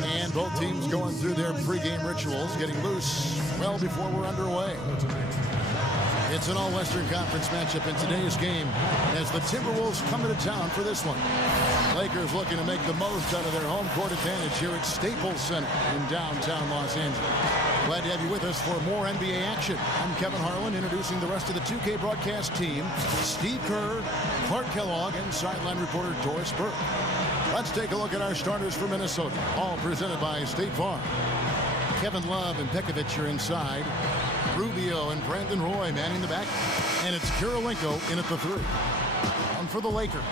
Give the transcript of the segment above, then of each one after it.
And both teams going through their pregame rituals, getting loose well before we're underway. It's an all-Western Conference matchup in today's game as the Timberwolves come into town for this one. Lakers looking to make the most out of their home court advantage here at Staples Center in downtown Los Angeles. Glad to have you with us for more NBA action. I'm Kevin Harlan, introducing the rest of the 2K broadcast team. Steve Kerr, Clark Kellogg, and sideline reporter Doris Burke. Let's take a look at our starters for Minnesota, all presented by State Farm. Kevin Love and Pekovic are inside. Rubio and Brandon Roy manning the back. And it's Kirilenko in at the 3. And for the Lakers,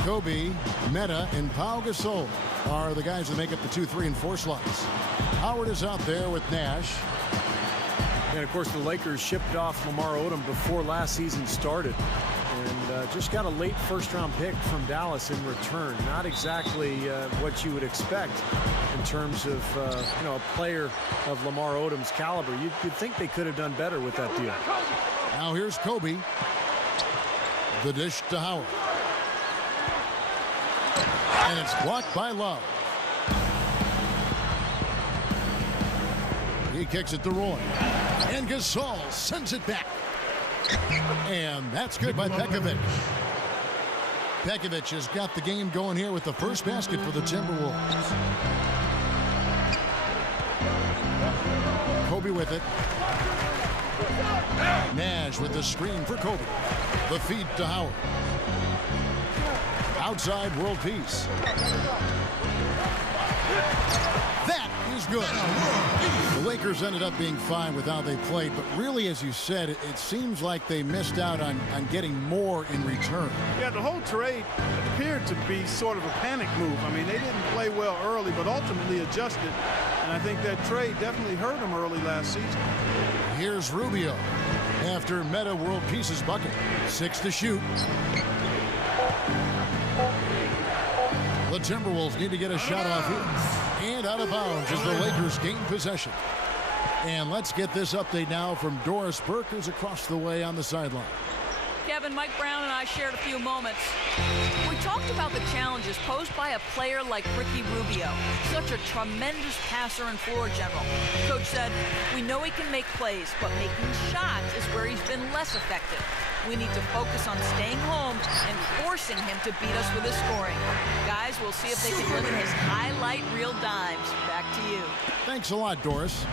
Kobe, Meta, and Pau Gasol are the guys that make up the 2, 3, and 4 slots. Howard is out there with Nash. And, of course, the Lakers shipped off Lamar Odom before last season started. And just got a late first-round pick from Dallas in return. Not exactly what you would expect in terms of, a player of Lamar Odom's caliber. You'd think they could have done better with that deal. Now here's Kobe. The dish to Howard. And it's blocked by Love. He kicks it to Roy. And Gasol sends it back. And that's good by Pekovic. Pekovic has got the game going here with the first basket for the Timberwolves. Kobe with it. Nash with the screen for Kobe. The feed to Howard. Outside world peace. That is good. The Lakers ended up being fine with how they played, but really, as you said, it seems like they missed out on getting more in return. Yeah, the whole trade appeared to be sort of a panic move. I mean, they didn't play well early, but ultimately adjusted. And I think that trade definitely hurt them early last season. Here's Rubio after Meta world peace's bucket. 6 to shoot. The Timberwolves need to get a shot off here. And out of bounds as the Lakers gain possession. And let's get this update now from Doris Burke, who's across the way on the sideline. Kevin, Mike Brown and I shared a few moments. We talked about the challenges posed by a player like Ricky Rubio, such a tremendous passer and floor general. Coach said, we know he can make plays, but making shots is where he's been less effective. We need to focus on staying home and forcing him to beat us with his scoring. Guys, we'll see if they can limit his highlight reel dimes. Back to you. Thanks a lot, Doris.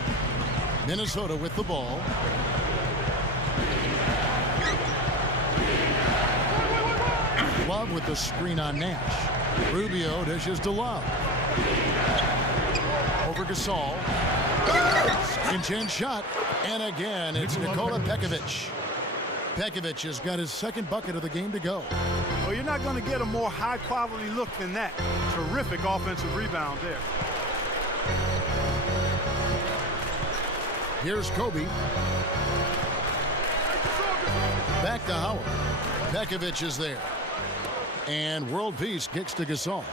Minnesota with the ball. Love with the screen on Nash. Rubio dishes to Love. Over Gasol. Second chance shot. And again, it's Nikola Pekovic. Pekovic has got his second bucket of the game to go. Well, you're not going to get a more high-quality look than that. Terrific offensive rebound there. Here's Kobe. Back to Howard. Pekovic is there. And world peace kicks to Gasol.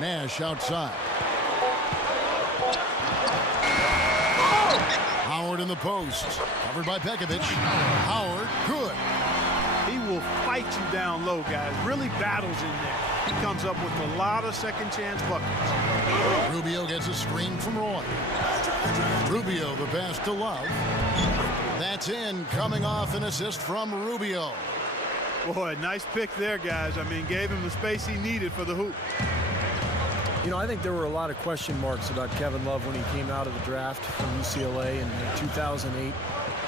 Nash outside. Howard in the post. Covered by Pekovic. Howard, good. He will fight you down low, guys. Really battles in there. He comes up with a lot of second-chance buckets. Rubio gets a screen from Roy. Rubio, the pass to Love. That's in, coming off an assist from Rubio. Boy, nice pick there, guys. I mean, gave him the space he needed for the hoop. You know, I think there were a lot of question marks about Kevin Love when he came out of the draft from UCLA in 2008.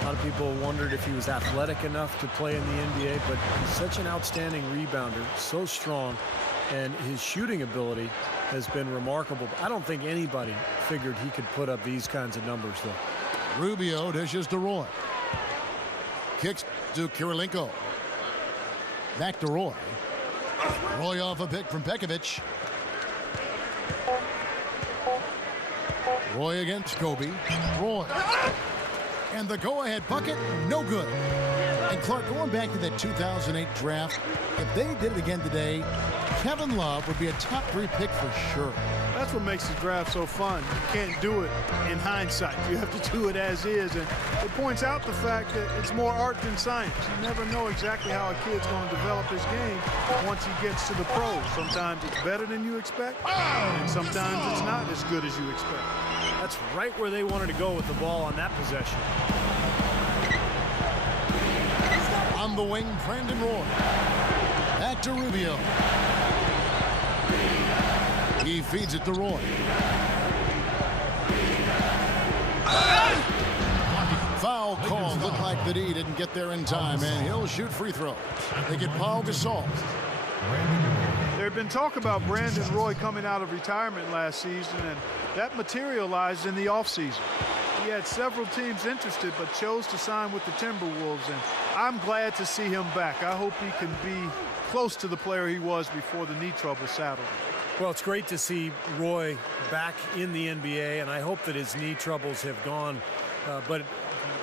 A lot of people wondered if he was athletic enough to play in the NBA, but he's such an outstanding rebounder, so strong, and his shooting ability has been remarkable. I don't think anybody figured he could put up these kinds of numbers, though. Rubio dishes to Roy. Kicks to Kirilenko. Back to Roy. Roy off a pick from Pekovic. Roy against Kobe. Roy. And the go-ahead bucket, no good. And Clark, going back to that 2008 draft, if they did it again today, Kevin Love would be a top 3 pick for sure. That's what makes the draft so fun. You can't do it in hindsight. You have to do it as is. And it points out the fact that it's more art than science. You never know exactly how a kid's going to develop his game once he gets to the pros. Sometimes it's better than you expect, and sometimes it's not as good as you expect. That's right where they wanted to go with the ball on that possession. On the wing, Brandon Roy. Back to Rubio. He feeds it to Roy. Foul call. Looked like the D didn't get there in time, and he'll shoot free throws. They get Paul Gasol. There had been talk about Brandon Roy coming out of retirement last season, and that materialized in the offseason. He had several teams interested, but chose to sign with the Timberwolves, and I'm glad to see him back. I hope he can be close to the player he was before the knee trouble saddled him. Well, it's great to see Roy back in the NBA, and I hope that his knee troubles have gone. But,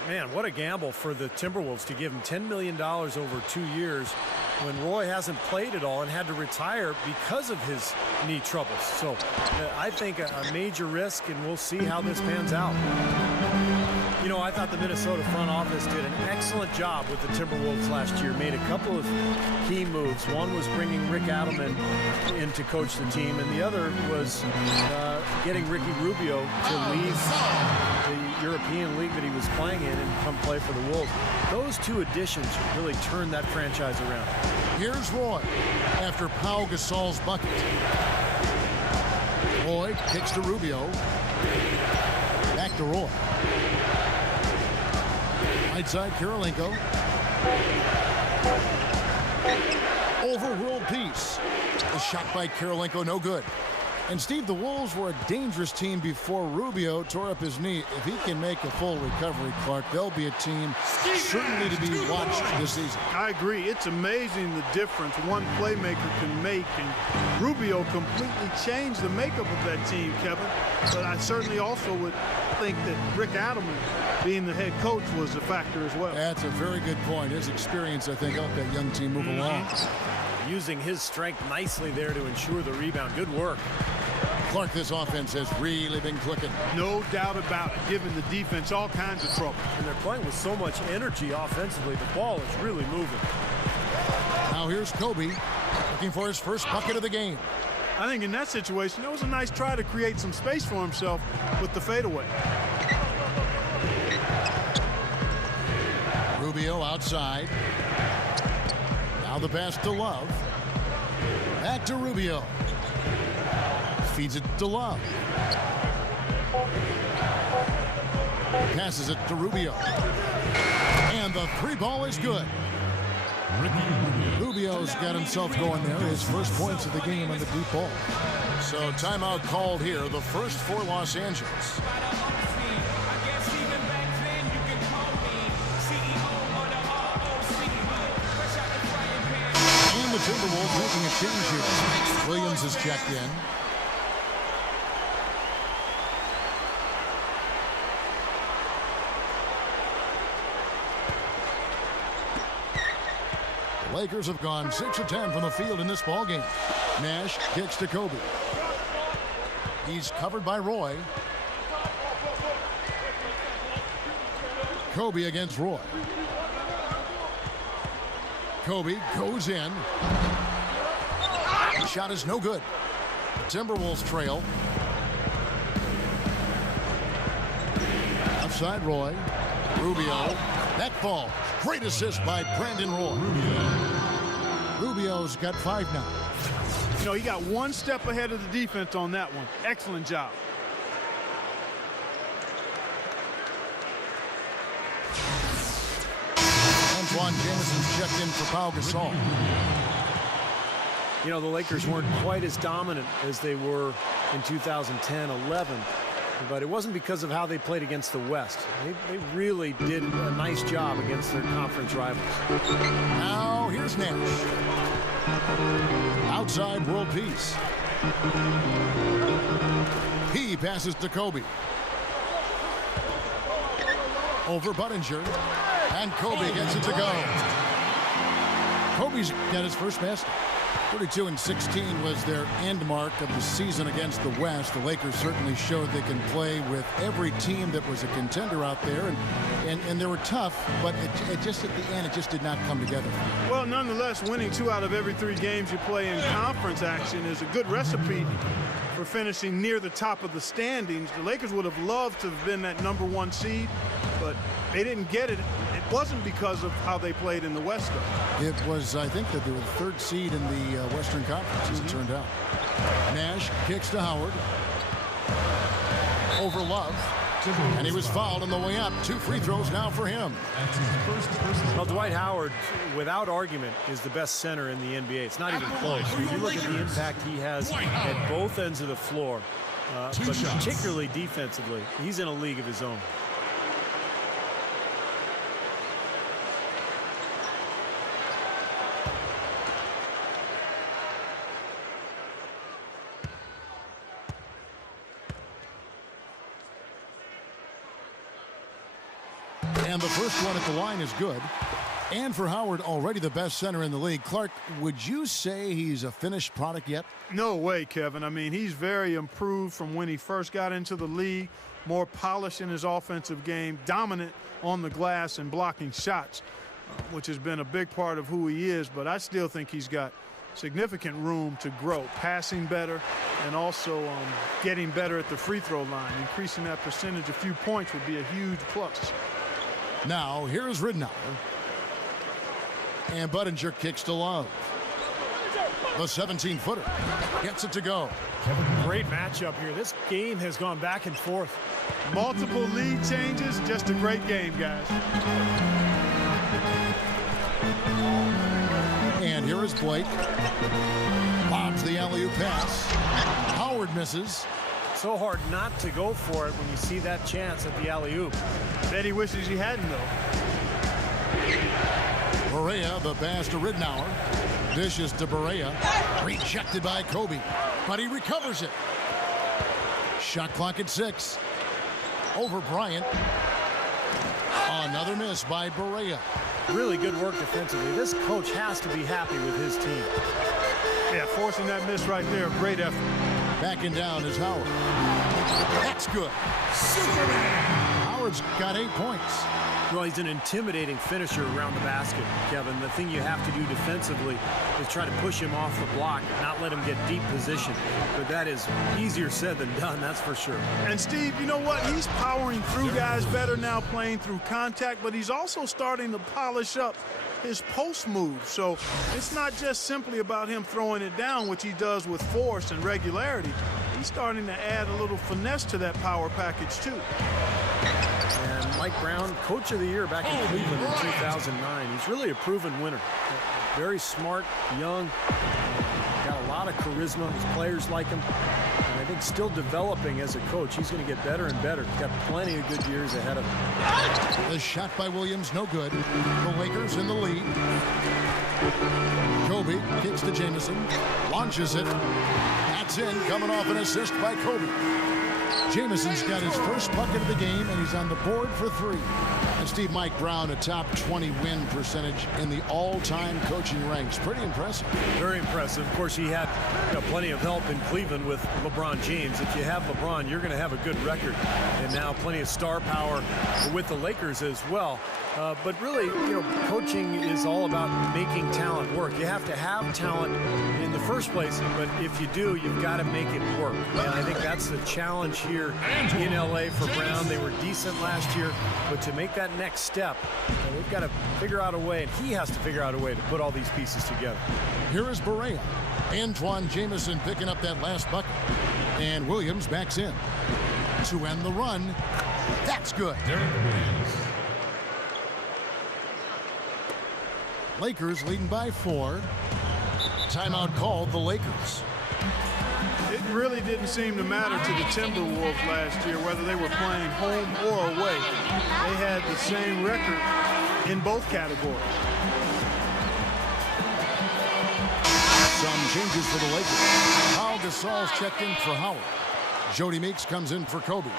man, what a gamble for the Timberwolves to give him $10 million over 2 years when Roy hasn't played at all and had to retire because of his knee troubles. So I think a major risk, and we'll see how this pans out. You know, I thought the Minnesota front office did an excellent job with the Timberwolves last year. Made a couple of key moves. One was bringing Rick Adelman in to coach the team, and the other was getting Ricky Rubio to leave the European league that he was playing in and come play for the Wolves. Those two additions really turned that franchise around. Here's Roy after Pau Gasol's bucket. Roy kicks to Rubio. Back to Roy. Right side, Karolinko. Overruled piece. A shot by Karolinko, no good. And Steve, the Wolves were a dangerous team before Rubio tore up his knee. If he can make a full recovery, Clark, they'll be a team certainly to be watched this season. I agree. It's amazing the difference one playmaker can make, and Rubio completely changed the makeup of that team, Kevin. But I certainly also would think that Rick Adelman, being the head coach, was a factor as well. That's a very good point. His experience, I think, helped that young team move along. Using his strength nicely there to ensure the rebound. Good work. Clark, this offense has really been clicking. No doubt about it, giving the defense all kinds of trouble. And they're playing with so much energy offensively. The ball is really moving. Now here's Kobe looking for his first bucket of the game. I think in that situation, it was a nice try to create some space for himself with the fadeaway. Rubio outside. Now the pass to Love. Back to Rubio. Feeds it to Love. Passes it to Rubio. And the three ball is good. Rubio's got himself going there. His first points of the game on the deep ball. So timeout called here. The first for Los Angeles. And the Timberwolves making a change here. Williams has checked in. Lakers have gone 6 of 10 from the field in this ballgame. Nash kicks to Kobe. He's covered by Roy. Kobe against Roy. Kobe goes in. The shot is no good. The Timberwolves trail. Outside Roy. Rubio. That ball. Great assist by Brandon Roy. Rubio's got 5 now. You know, he got one step ahead of the defense on that one. Excellent job. Antoine Jameson's checked in for Pau Gasol. You know, the Lakers weren't quite as dominant as they were in 2010-11. But it wasn't because of how they played against the West. They really did a nice job against their conference rivals. Now here's Nash. Outside world peace. He passes to Kobe. Over Buttinger. And Kobe gets it to go. Kobe's got his first basket. 32-16 was their end mark of the season against the West. The Lakers certainly showed they can play with every team that was a contender out there, and they were tough, but it just at the end it just did not come together. Well, nonetheless, winning 2 out of every 3 games you play in conference action is a good recipe for finishing near the top of the standings. The Lakers would have loved to have been that #1 seed, but they didn't get it. It wasn't because of how they played in the West, though. It was, I think, that they were the 3rd seed in the Western Conference, as it turned out. Nash kicks to Howard. Over Love. And he was fouled on the way up. 2 free throws now for him. Well, Dwight Howard, without argument, is the best center in the NBA. It's not even close. If you look at the impact he has at both ends of the floor, but particularly defensively, he's in a league of his own. And the first one at the line is good. And for Howard, already the best center in the league. Clark, would you say he's a finished product yet? No way, Kevin. I mean, he's very improved from when he first got into the league. More polished in his offensive game, dominant on the glass and blocking shots, which has been a big part of who he is. But I still think he's got significant room to grow, passing better and also getting better at the free throw line. Increasing that percentage a few points would be a huge plus. Now, here's Ridnour. And Budinger kicks to Love. The 17-footer gets it to go. Great matchup here. This game has gone back and forth. Multiple lead changes, just a great game, guys. And here is Blake. Lobs the alley-oop pass. Howard misses. So hard not to go for it when you see that chance at the alley-oop. Bet he wishes he hadn't, though. Barea, the pass to Ridnour. Dishes to Barea. Rejected by Kobe, but he recovers it. Shot clock at 6. Over Bryant. Another miss by Barea. Really good work defensively. This coach has to be happy with his team. Yeah, forcing that miss right there, great effort. Backing down is Howard. That's good. Superman. Howard's got 8 points. Well, he's an intimidating finisher around the basket, Kevin. The thing you have to do defensively is try to push him off the block, not let him get deep position. But that is easier said than done, that's for sure. And Steve, you know what? He's powering through guys better now, playing through contact, but he's also starting to polish up his post move. So it's not just simply about him throwing it down, which he does with force and regularity. He's starting to add a little finesse to that power package, too. And Mike Brown, Coach of the Year back in Cleveland in 2009. He's really a proven winner. Very smart, young, got a lot of charisma. His players like him. And I think still developing as a coach. He's going to get better and better. He's got plenty of good years ahead of him. The shot by Williams, no good. The Lakers in the lead. Kobe kicks to Jamison. Launches it. That's in, coming off an assist by Kobe. Jamison's got his first bucket of the game, and he's on the board for 3. And Steve, Mike Brown, a top 20 win percentage in the all-time coaching ranks. Pretty impressive. Very impressive. Of course, he had plenty of help in Cleveland with LeBron James. If you have LeBron, you're going to have a good record. And now plenty of star power with the Lakers as well. But really, coaching is all about making talent work. You have to have talent in the first place, but if you do, you've got to make it work. And I think that's the challenge here in LA for Brown. They were decent last year, but to make that next step, they've got to figure out a way, and he has to figure out a way to put all these pieces together. Here is Barea. Antoine Jamison picking up that last bucket. And Williams backs in to end the run. That's good. Lakers leading by 4. Timeout called the Lakers. It really didn't seem to matter to the Timberwolves last year whether they were playing home or away. They had the same record in both categories. Some changes for the Lakers. Pau Gasol's checked in for Howard. Jody Meeks comes in for Kobe.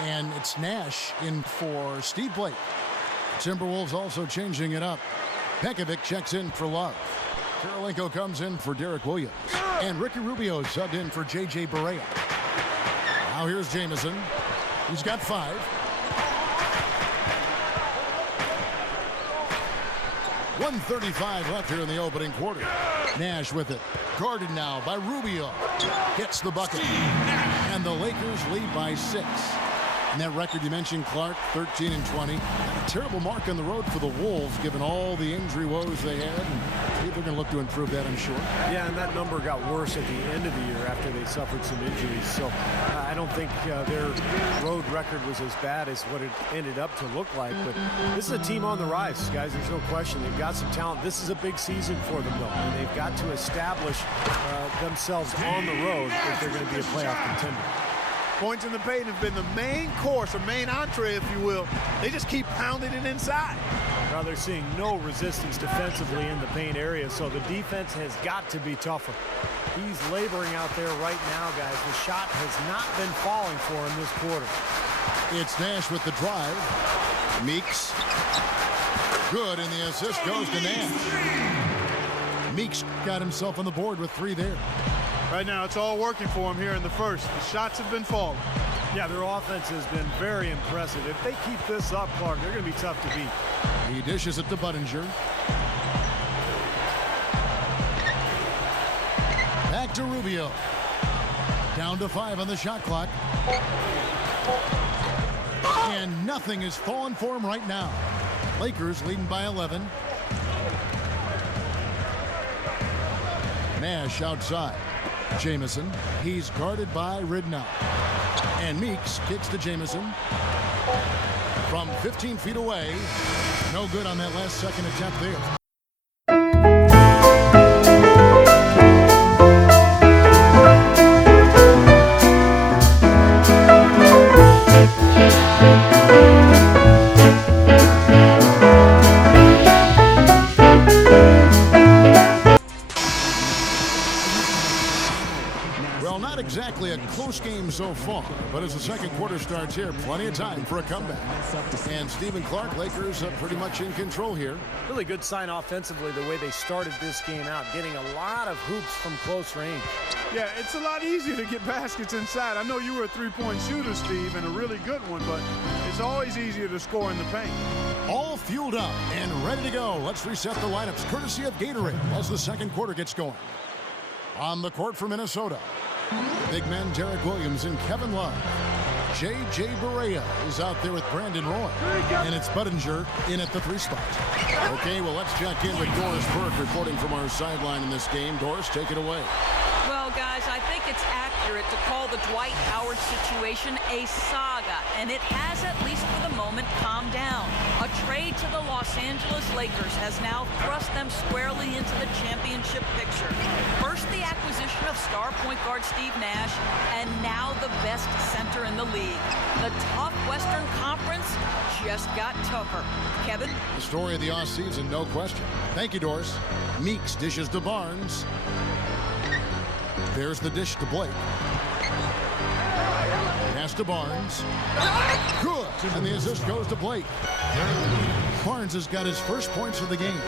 And it's Nash in for Steve Blake. Timberwolves also changing it up. Pekovic checks in for Love. Karolinko comes in for Derek Williams. And Ricky Rubio subbed in for J.J. Barea. Now here's Jamison. He's got 5. .135 left here in the opening quarter. Nash with it. Guarded now by Rubio. Gets the bucket. And the Lakers lead by 6. And that record you mentioned, Clark, 13 and 20. Not a terrible mark on the road for the Wolves, given all the injury woes they had. And they're going to look to improve that, I'm sure. Yeah, and that number got worse at the end of the year after they suffered some injuries. So I don't think their road record was as bad as what it ended up to look like. But this is a team on the rise, guys. There's no question. They've got some talent. This is a big season for them, though. And they've got to establish themselves on the road if they're going to be a playoff contender. Points in the paint have been the main course, or main entree, if you will. They just keep pounding it inside. Now they're seeing no resistance defensively in the paint area, so the defense has got to be tougher. He's laboring out there right now, guys. The shot has not been falling for him this quarter. It's Nash with the drive. Meeks. Good, and the assist goes to Nash. Meeks got himself on the board with 3 there. Right now, it's all working for him here in the first. The shots have been falling. Yeah, their offense has been very impressive. If they keep this up, Clark, they're going to be tough to beat. He dishes it to Budinger. Back to Rubio. Down to 5 on the shot clock. And nothing is falling for him right now. Lakers leading by 11. Nash outside. Jamison. He's guarded by Ridnow. And Meeks kicks to Jamison. From 15 feet away. No good on that last second attempt there. Exactly a close game so far, but as the second quarter starts here, plenty of time for a comeback. And Stephen Clark, Lakers pretty much in control here. Really good sign offensively the way they started this game out, getting a lot of hoops from close range. Yeah, it's a lot easier to get baskets inside. I know you were a three-point shooter, Steve, and a really good one, but it's always easier to score in the paint. All fueled up and ready to go. Let's reset the lineups courtesy of Gatorade as the second quarter gets going. On the court for Minnesota, big men Derek Williams and Kevin Love. J.J. Barea is out there with Brandon Roy. And it's Budinger in at the 3 spot. Okay, well, let's check in with Doris Burke reporting from our sideline in this game. Doris, take it away. Well, guys, I think it's accurate to call the Dwight Howard situation a saga, and it has, at least for the moment, calmed down. A trade to the Los Angeles Lakers has now thrust them squarely into the championship picture. First, the acquisition of star point guard Steve Nash, and now the best center in the league. The tough Western Conference just got tougher. Kevin? The story of the offseason, no question. Thank you, Doris. Meeks dishes to Barnes. There's the dish to Blake. Pass to Barnes. Good. And the assist goes to Blake. Barnes has got his first points of the game.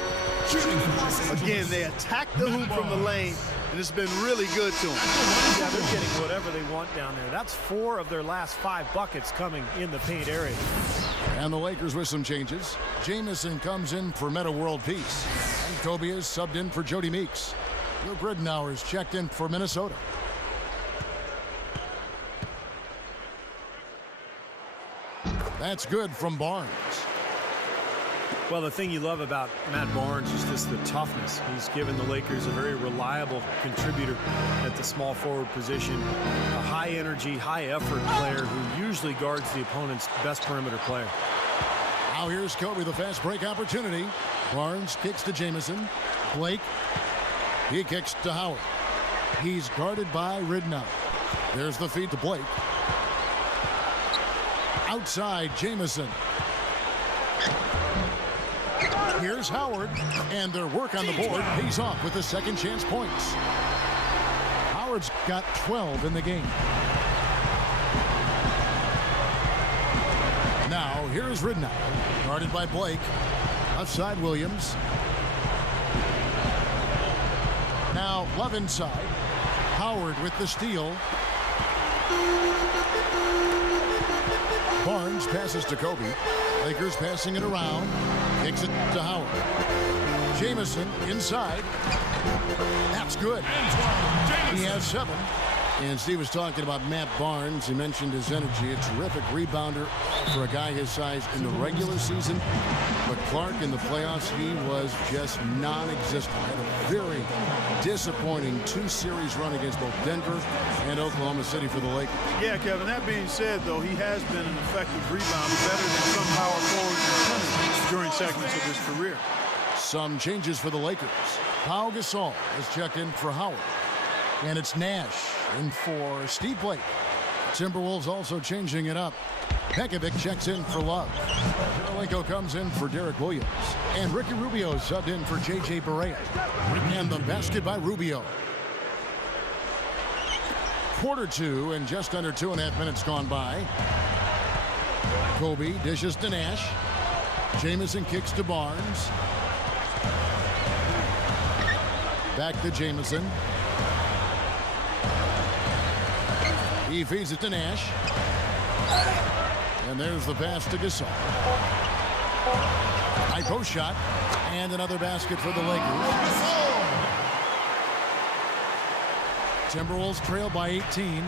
Again, they attack the hoop from the lane, and it's been really good to them. Yeah, they're getting whatever they want down there. That's 4 of their last 5 buckets coming in the paint area. And the Lakers with some changes. Jamison comes in for Meta World Peace. And Kobe is subbed in for Jody Meeks. Bill Griddenauer's checked in for Minnesota. That's good from Barnes. Well, the thing you love about Matt Barnes is just the toughness. He's given the Lakers a very reliable contributor at the small forward position. A high-energy, high-effort player who usually guards the opponent's best perimeter player. Now here's Kobe, the fast break opportunity. Barnes kicks to Jamison. Blake. He kicks to Howard. He's guarded by Ridnow. There's the feed to Blake. Outside, Jamison. Here's Howard, and their work on the board pays off with the second chance points. Howard's got 12 in the game. Now, here's Ridnow, guarded by Blake. Outside, Williams. Now Love inside. Howard with the steal. Barnes passes to Kobe. Lakers passing it around. Kicks it to Howard. Jamison inside. That's good. He has 7. And Steve was talking about Matt Barnes. He mentioned his energy. A terrific rebounder for a guy his size in the regular season. But Clark in the playoffs, he was just non-existent. Had a very disappointing 2-series run against both Denver and Oklahoma City for the Lakers. Yeah, Kevin, that being said, though, he has been an effective rebounder, better than some power forwards and centers during segments of his career. Some changes for the Lakers. Pau Gasol is checked in for Howard. And it's Nash in for Steve Blake. Timberwolves also changing it up. Pekovic checks in for Love. Kirilenko comes in for Derek Williams. And Ricky Rubio subbed in for J.J. Barea. And the basket by Rubio. Quarter 2 and just under 2.5 minutes gone by. Kobe dishes to Nash. Jamison kicks to Barnes. Back to Jamison. He feeds it to Nash. And there's the pass to Gasol. High post shot. And another basket for the Lakers. Timberwolves trail by 18.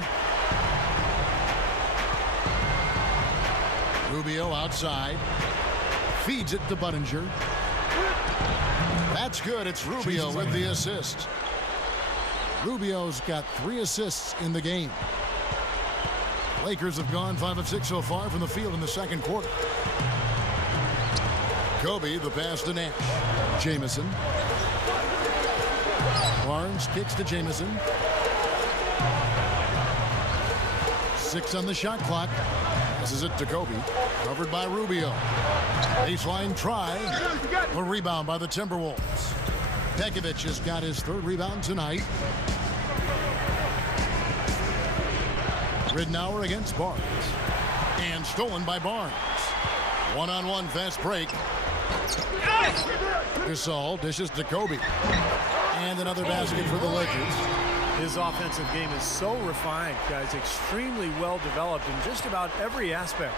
Rubio outside. Feeds it to Budinger. That's good. It's Rubio with the assist. Rubio's got 3 assists in the game. Lakers have gone 5 of 6 so far from the field in the second quarter. Kobe, the pass to Nash. Jamison. Barnes kicks to Jamison. 6 on the shot clock. Passes it to Kobe. Covered by Rubio. Baseline try. A rebound by the Timberwolves. Pekovic has got his 3rd rebound tonight. Ridnour against Barnes. And stolen by Barnes. One-on-one fast break. Gasol dishes to Kobe. And another basket for the Lakers. His offensive game is so refined, guys. Extremely well developed in just about every aspect.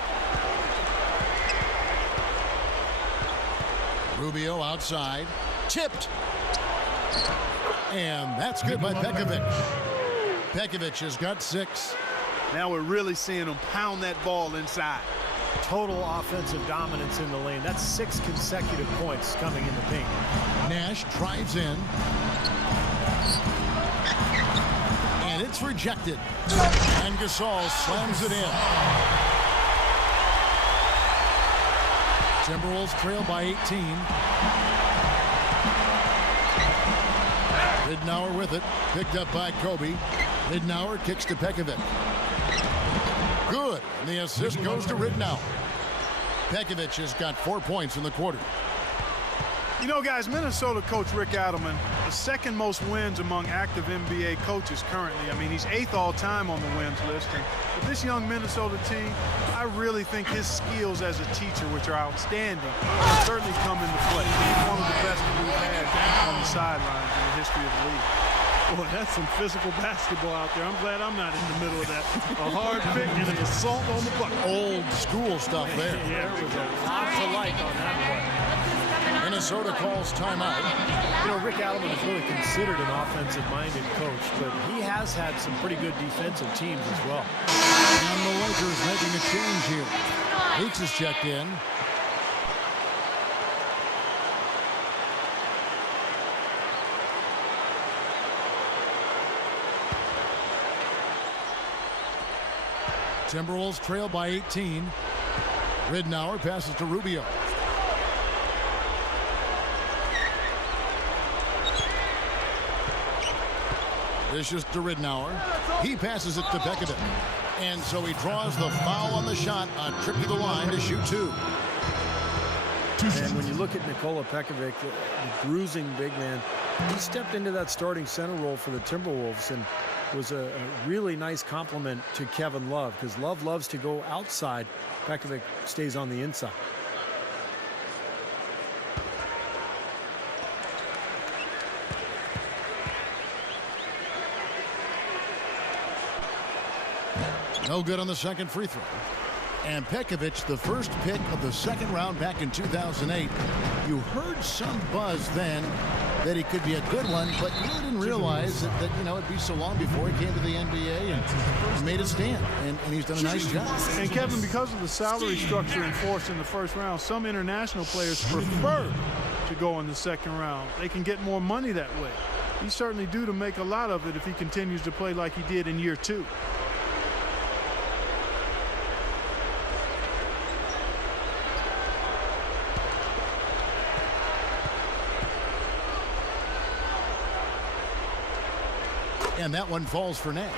Rubio outside. Tipped. And that's good by Pekovic. Pekovic has got 6. Now we're really seeing him pound that ball inside. Total offensive dominance in the lane. That's 6 consecutive points coming in the paint. Nash drives in. And it's rejected. And Gasol slams it in. Timberwolves trail by 18. Ridnour with it. Picked up by Kobe. Ridnour kicks to Pekovic. Good. And the assist goes to Ridnour. Pekovic has got 4 points in the quarter. You know, guys, Minnesota coach Rick Adelman, the 2nd most wins among active NBA coaches currently. I mean, he's 8th all-time on the wins list. And with this young Minnesota team, I really think his skills as a teacher, which are outstanding, certainly come into play. He's one of the best that we've had on the sidelines in the history of the league. Boy, that's some physical basketball out there. I'm glad I'm not in the middle of that. A hard pick and an assault on the bucket. Old school stuff there. Yeah, there was a lot to like on that play. Minnesota calls timeout. You know, Rick Adelman is really considered an offensive-minded coach, but he has had some pretty good defensive teams as well. And the Lakers making a change here. Leaks is checked in. Timberwolves trail by 18. Ridnour passes to Rubio. This is to Ridnour. He passes it to Pekovic. And so he draws the foul on the shot. A trip to the line to shoot 2. And when you look at Nikola Pekovic, the bruising big man, he stepped into that starting center role for the Timberwolves and was a really nice compliment to Kevin Love, because Love loves to go outside. Pekovic stays on the inside. No good on the second free throw. And Pekovic, the first pick of the second round back in 2008. You heard some buzz then that he could be a good one, but you really didn't realize that it'd be so long before he came to the NBA and made a stand. And he's done a nice job. And Kevin, because of the salary structure enforced in the first round, some international players prefer to go in the second round. They can get more money that way. He's certainly due to make a lot of it if he continues to play like he did in year 2. And that one falls for Nash.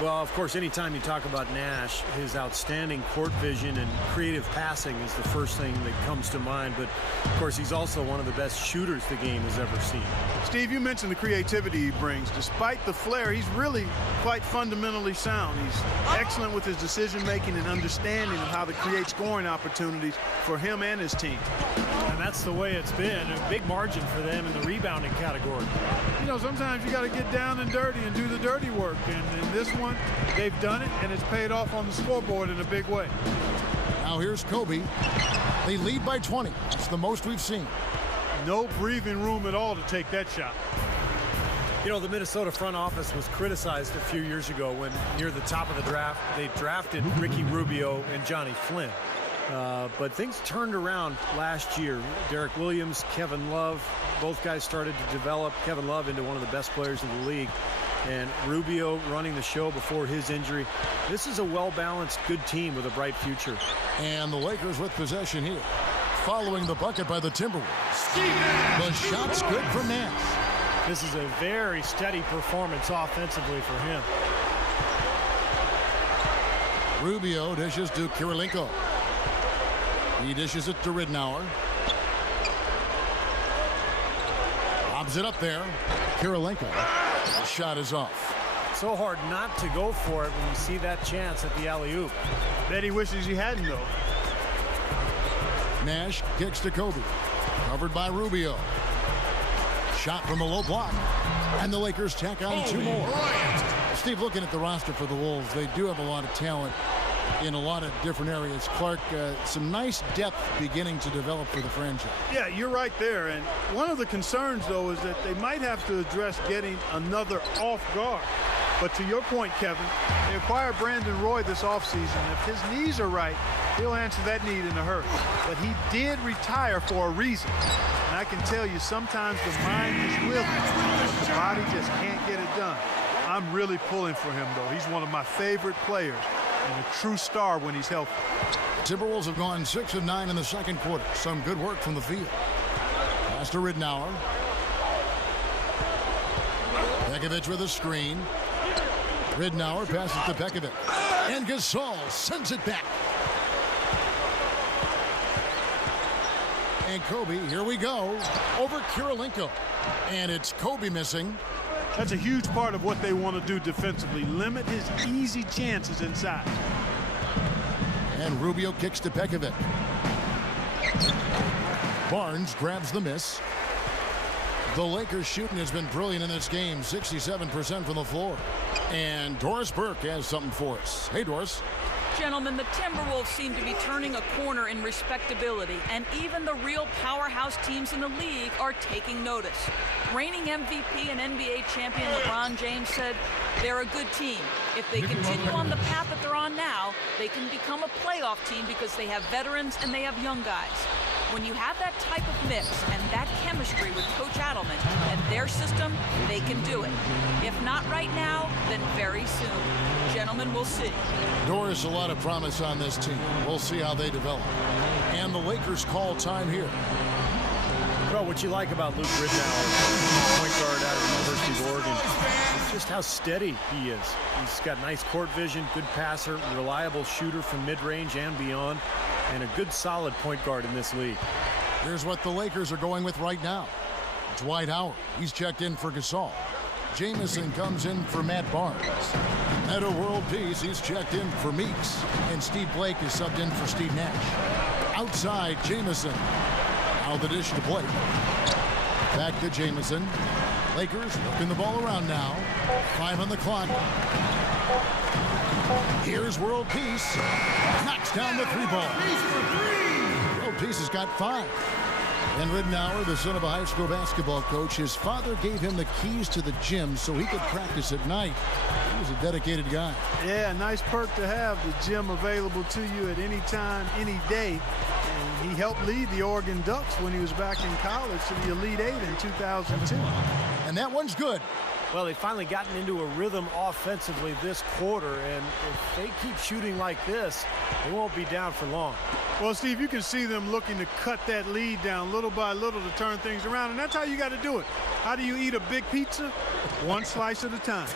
Well, of course, anytime you talk about Nash, his outstanding court vision and creative passing is the first thing that comes to mind. But, of course, he's also one of the best shooters the game has ever seen. Steve, you mentioned the creativity he brings. Despite the flair, he's really quite fundamentally sound. He's excellent with his decision-making and understanding of how to create scoring opportunities for him and his team. And that's the way it's been. A big margin for them in the rebounding category. Sometimes you got to get down and dirty and do the dirty work. And in this one, they've done it, and it's paid off on the scoreboard in a big way. Now here's Kobe. They lead by 20. That's the most we've seen. No breathing room at all to take that shot. The Minnesota front office was criticized a few years ago when, near the top of the draft, they drafted Ricky Rubio and Johnny Flynn. But things turned around last year. Derek Williams, Kevin Love, both guys started to develop Kevin Love into one of the best players in the league. And Rubio running the show before his injury. This is a well-balanced, good team with a bright future. And the Lakers with possession here. Following the bucket by the Timberwolves. The shot's good for Nash. This is a very steady performance offensively for him. Rubio dishes to Kirilenko. He dishes it to Ridnour. Lobs it up there. Kirilenko. The shot is off. So hard not to go for it when you see that chance at the alley-oop. Bet he wishes he hadn't, though. Nash kicks to Kobe. Covered by Rubio. Shot from the low block. And the Lakers tack on 2 more. Steve, looking at the roster for the Wolves, they do have a lot of talent in a lot of different areas. Clark, some nice depth beginning to develop for the franchise. Yeah, you're right there. And one of the concerns, though, is that they might have to address getting another off guard. But to your point, Kevin, they acquired Brandon Roy this offseason. If his knees are right, he'll answer that need in a hurry. But he did retire for a reason. And I can tell you, sometimes the mind is willing, but the body just can't get it done. I'm really pulling for him, though. He's one of my favorite players and a true star when he's healthy. Timberwolves have gone 6 of 9 in the second quarter. Some good work from the field. Pass to Ridnour. Pekovic with a screen. Ridnour passes to Pekovic. And Gasol sends it back. And Kobe, here we go, over Kirilenko. And it's Kobe missing. That's a huge part of what they want to do defensively. Limit his easy chances inside. And Rubio kicks to Pekovic. Barnes grabs the miss. The Lakers shooting has been brilliant in this game. 67% from the floor. And Doris Burke has something for us. Hey, Doris. Gentlemen, the Timberwolves seem to be turning a corner in respectability, and even the real powerhouse teams in the league are taking notice. Reigning MVP and NBA champion LeBron James said they're a good team. If they continue on the path that they're on now, they can become a playoff team because they have veterans and they have young guys. When you have that type of mix and that chemistry with Coach Adelman and their system, they can do it. If not right now, then very soon. Gentlemen, we'll see. Doris, a lot of promise on this team. We'll see how they develop. And the Lakers call time here. Well, what you like about Luke Ridnour, point guard out of the University of Oregon, is just how steady he is. He's got nice court vision, good passer, reliable shooter from mid-range and beyond, and a good solid point guard in this league. Here's what the Lakers are going with right now. Dwight Howard, he's checked in for Gasol. Jamison comes in for Matt Barnes. Metta World Peace, he's checked in for Meeks. And Steve Blake is subbed in for Steve Nash. Outside, Jamison. Now the dish to Blake. Back to Jamison. Lakers working the ball around now. 5 on the clock. Here's World Peace. Knocks down the 3-ball. World Peace has got 5. And Ridenour, the son of a high school basketball coach, his father gave him the keys to the gym so he could practice at night. He was a dedicated guy. Yeah, nice perk to have the gym available to you at any time, any day. And he helped lead the Oregon Ducks when he was back in college to the Elite Eight in 2002. And that one's good. Well, they've finally gotten into a rhythm offensively this quarter, and if they keep shooting like this, they won't be down for long. Well, Steve, you can see them looking to cut that lead down little by little to turn things around, and that's how you got to do it. How do you eat a big pizza? One slice at a time.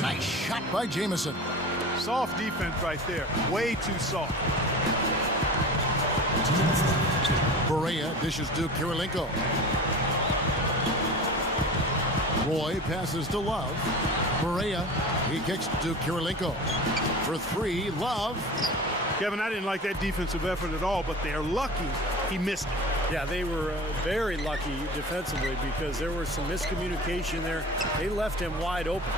Nice shot by Jamison. Soft defense right there. Way too soft. Berea dishes to Kirilenko. Roy passes to Love. Berea, he kicks to Kirilenko. For 3, Love. Kevin, I didn't like that defensive effort at all, but they're lucky he missed it. Yeah, they were very lucky defensively because there was some miscommunication there. They left him wide open.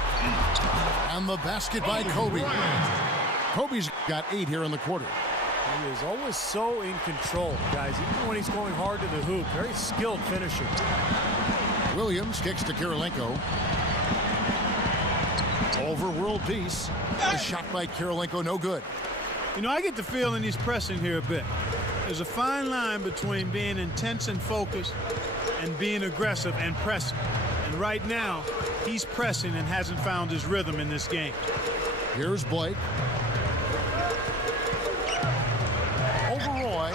And the basket by Kobe. Kobe's got 8 here in the quarter. He is always so in control, guys, even when he's going hard to the hoop. Very skilled finisher. Williams kicks to Kirilenko. Over World Peace. The shot by Kirilenko, no good. You know, I get the feeling he's pressing here a bit. There's a fine line between being intense and focused and being aggressive and pressing. And right now, he's pressing and hasn't found his rhythm in this game. Here's Blake. Over Roy.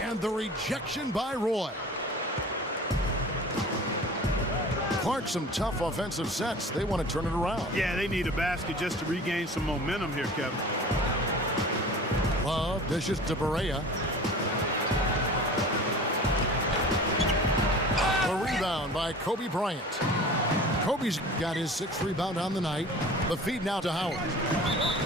And the rejection by Roy. Clark, some tough offensive sets. They want to turn it around. Yeah, they need a basket just to regain some momentum here, Kevin. Love dishes to Berea. A rebound by Kobe Bryant. Kobe's got his 6th rebound on the night. The feed now to Howard.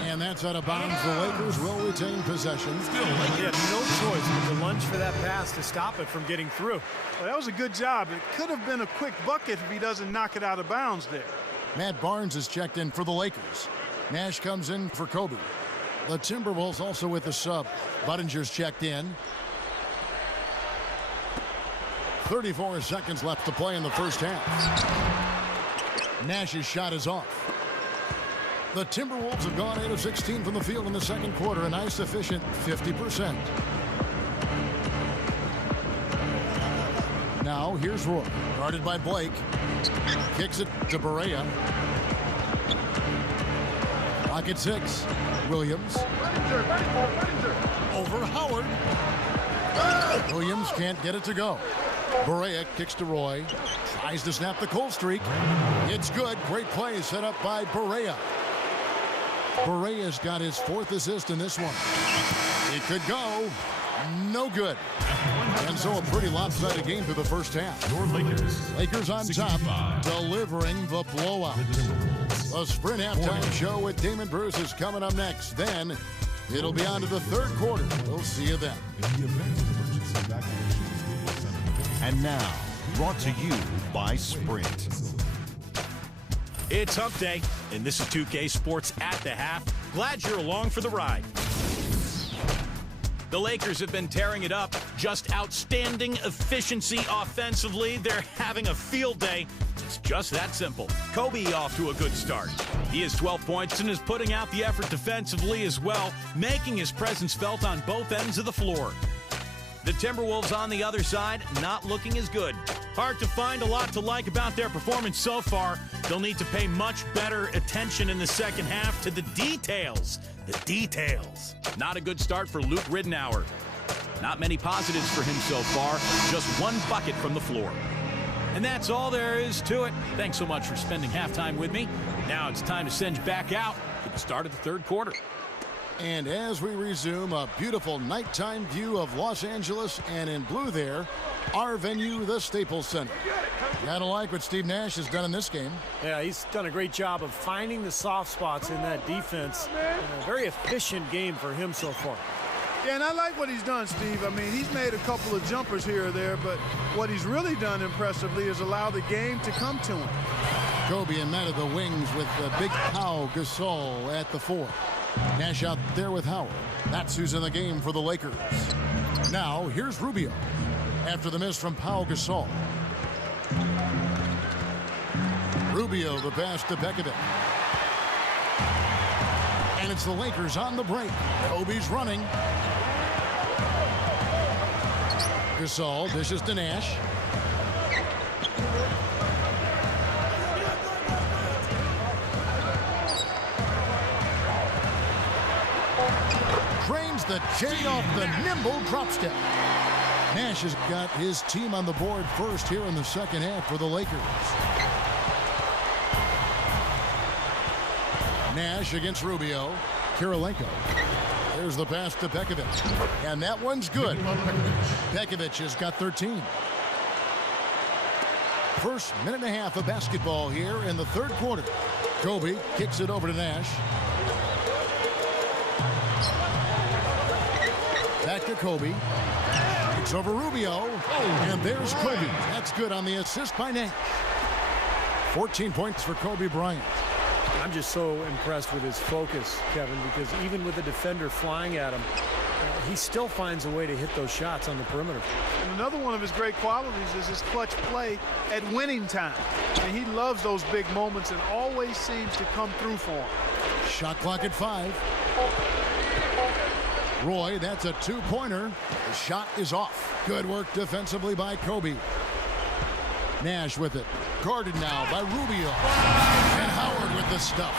And that's out of bounds. The Lakers will retain possession. They had no choice but to lunge for that pass to stop it from getting through. Well, that was a good job. It could have been a quick bucket if he doesn't knock it out of bounds there. Matt Barnes is checked in for the Lakers. Nash comes in for Kobe. The Timberwolves also with the sub. Buttinger's checked in. 34 seconds left to play in the first half. Nash's shot is off. The Timberwolves have gone 8 of 16 from the field in the second quarter, a nice efficient 50%. Now here's Roy, guarded by Blake. Kicks it to Berea. Clock at 6. Williams. Over Howard. Williams can't get it to go. Berea kicks to Roy. Tries to snap the cold streak. It's good. Great play set up by Berea. Berea's got his 4th assist in this one. It could go. No good. And so a pretty lopsided game through the first half. Your Lakers on top, delivering the blowout. The Sprint halftime show with Damon Bruce is coming up next. Then it'll be on to the third quarter. We'll see you then. And now, brought to you by Sprint. It's Hump Day, and this is 2K Sports at the half. Glad you're along for the ride. The Lakers have been tearing it up. Just outstanding efficiency offensively. They're having a field day. It's just that simple. Kobe off to a good start. He has 12 points and is putting out the effort defensively as well, making his presence felt on both ends of the floor. The Timberwolves on the other side, not looking as good. Hard to find a lot to like about their performance so far. They'll need to pay much better attention in the second half to the details. The details. Not a good start for Luke Ridenour. Not many positives for him so far. Just 1 bucket from the floor. And that's all there is to it. Thanks so much for spending halftime with me. Now it's time to send you back out for the start of the third quarter. And as we resume, a beautiful nighttime view of Los Angeles, and in blue there, our venue, the Staples Center. Gotta like what Steve Nash has done in this game. Yeah, he's done a great job of finding the soft spots in that defense. A very efficient game for him so far. Yeah, and I like what he's done, Steve. I mean, he's made a couple of jumpers here or there, but what he's really done impressively is allow the game to come to him. Kobe in man of the wings with the big Pau Gasol at the 4. Nash out there with Howard. That's who's in the game for the Lakers. Now, here's Rubio after the miss from Pau Gasol. Rubio, the pass to Pekovic. And it's the Lakers on the break. Kobe's running. Gasol dishes to Nash. Drains the J off the nimble drop step. Nash has got his team on the board first here in the second half for the Lakers. Nash against Rubio. Kirilenko. There's the pass to Pekovic. And that one's good. Pekovic has got 13. First minute and a half of basketball here in the third quarter. Kobe kicks it over to Nash. Back to Kobe. It's over Rubio. And there's Kobe. That's good on the assist by Nash. 14 points for Kobe Bryant. I'm just so impressed with his focus, Kevin, because even with the defender flying at him, he still finds a way to hit those shots on the perimeter. And another one of his great qualities is his clutch play at winning time. And he loves those big moments and always seems to come through for him. Shot clock at 5. Roy, that's a 2-pointer. The shot is off. Good work defensively by Kobe. Nash with it. Guarded now by Rubio. And Howard with the stuff.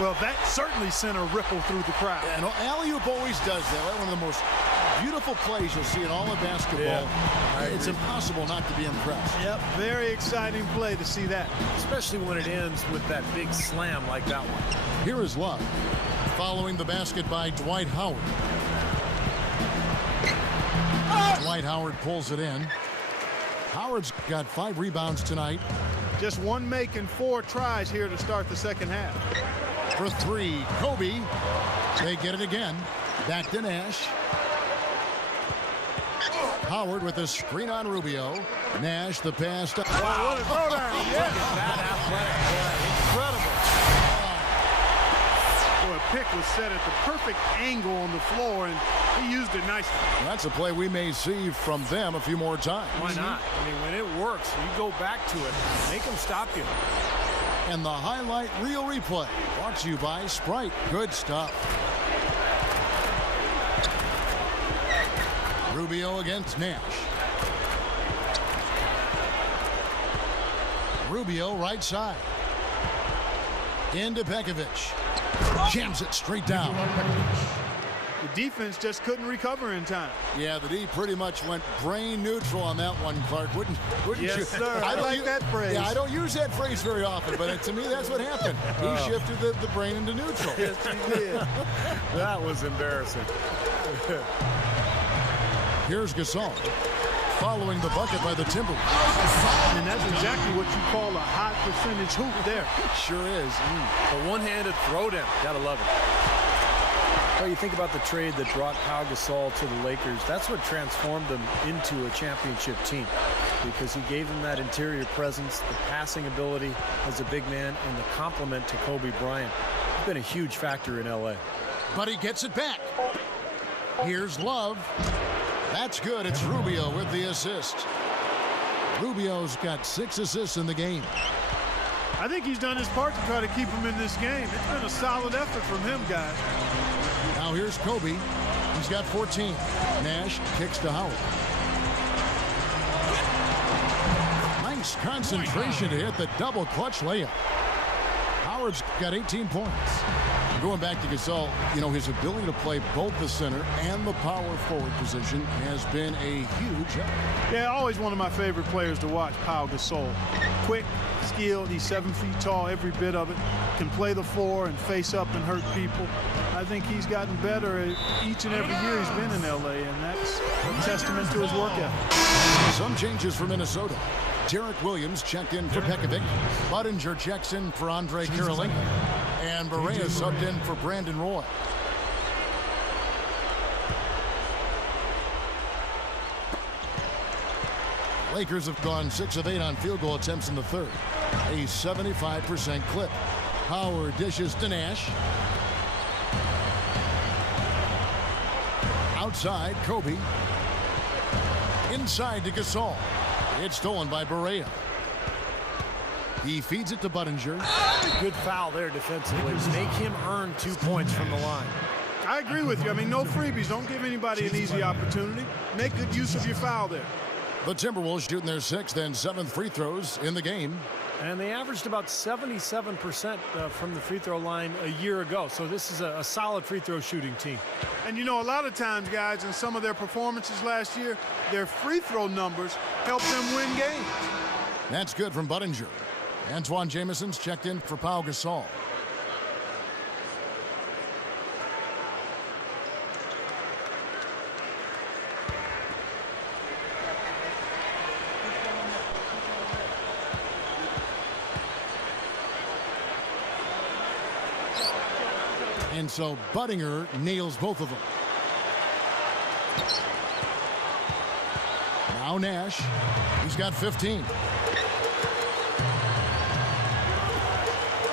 Well, that certainly sent a ripple through the crowd. And alley-oop always does that. Right? One of the most beautiful plays you'll see in all of basketball. Yeah, it's impossible not to be impressed. Yep, very exciting play to see that. Especially when it ends with that big slam like that one. Here is Love. Following the basket by Dwight Howard. Dwight Howard pulls it in. Howard's got 5 rebounds tonight. Just 1 make and 4 tries here to start the second half. For 3, Kobe. They get it again. Back to Nash. Howard with a screen on Rubio. Nash the pass to... Wow, what a throwdown. Yes. That athletic play. Incredible. Boy, a pick was set at the perfect angle on the floor, and he used it nicely. Well, that's a play we may see from them a few more times. Why not? I mean, when it works, you go back to it. Make them stop you. And the highlight reel replay brought to you by Sprite. Good stuff. Rubio against Nash. Rubio right side. Into Pekovic. Jams it straight down. The defense just couldn't recover in time. Yeah, the D pretty much went brain neutral on that one, Clark. Wouldn't yes, you? Sir. I like that phrase. Yeah, I don't use that phrase very often, but to me, that's what happened. He shifted the brain into neutral. Yes, he did. That was embarrassing. Here's Gasol. Following the bucket by the Timberwolves. And that's exactly what you call a high percentage hoop there. Sure is. A one-handed throwdown. Gotta love it. Well, you think about the trade that brought Pau Gasol to the Lakers. That's what transformed them into a championship team, because he gave them that interior presence, the passing ability as a big man, and the complement to Kobe Bryant. He's been a huge factor in L.A. But he gets it back. Here's Love. That's good. It's Rubio with the assist. Rubio's got 6 assists in the game. I think he's done his part to try to keep him in this game. It's been a solid effort from him, guys. Now here's Kobe. He's got 14. Nash kicks to Howard. Nice concentration to hit the double clutch layup. Howard's got 18 points. Going back to Gasol, you know, his ability to play both the center and the power forward position has been a huge help. Yeah, always one of my favorite players to watch, Pau Gasol. Quick, skilled, he's 7 feet tall, every bit of it. Can play the 4 and face up and hurt people. I think he's gotten better each and every year he's been in L.A., and that's a testament to his work ethic. Some changes for Minnesota. Derek Williams checked in for Pekovic. Budinger checks in for Andre Kirilenko. And Barea subbed in for Brandon Roy. Lakers have gone 6 of 8 on field goal attempts in the third. A 75% clip. Howard dishes to Nash. Outside, Kobe. Inside to Gasol. It's stolen by Barea. He feeds it to Budinger. Good foul there defensively. Make him earn 2 points from the line. I agree with you. I mean, no freebies. Don't give anybody an easy opportunity. Make good use of your foul there. The Timberwolves shooting their 6th and 7th free throws in the game. And they averaged about 77% from the free throw line a year ago. So this is a solid free throw shooting team. And you know, a lot of times, guys, in some of their performances last year, their free throw numbers helped them win games. That's good from Budinger. Antoine Jameson's checked in for Pau Gasol. And so Budinger nails both of them. Now Nash. He's got 15.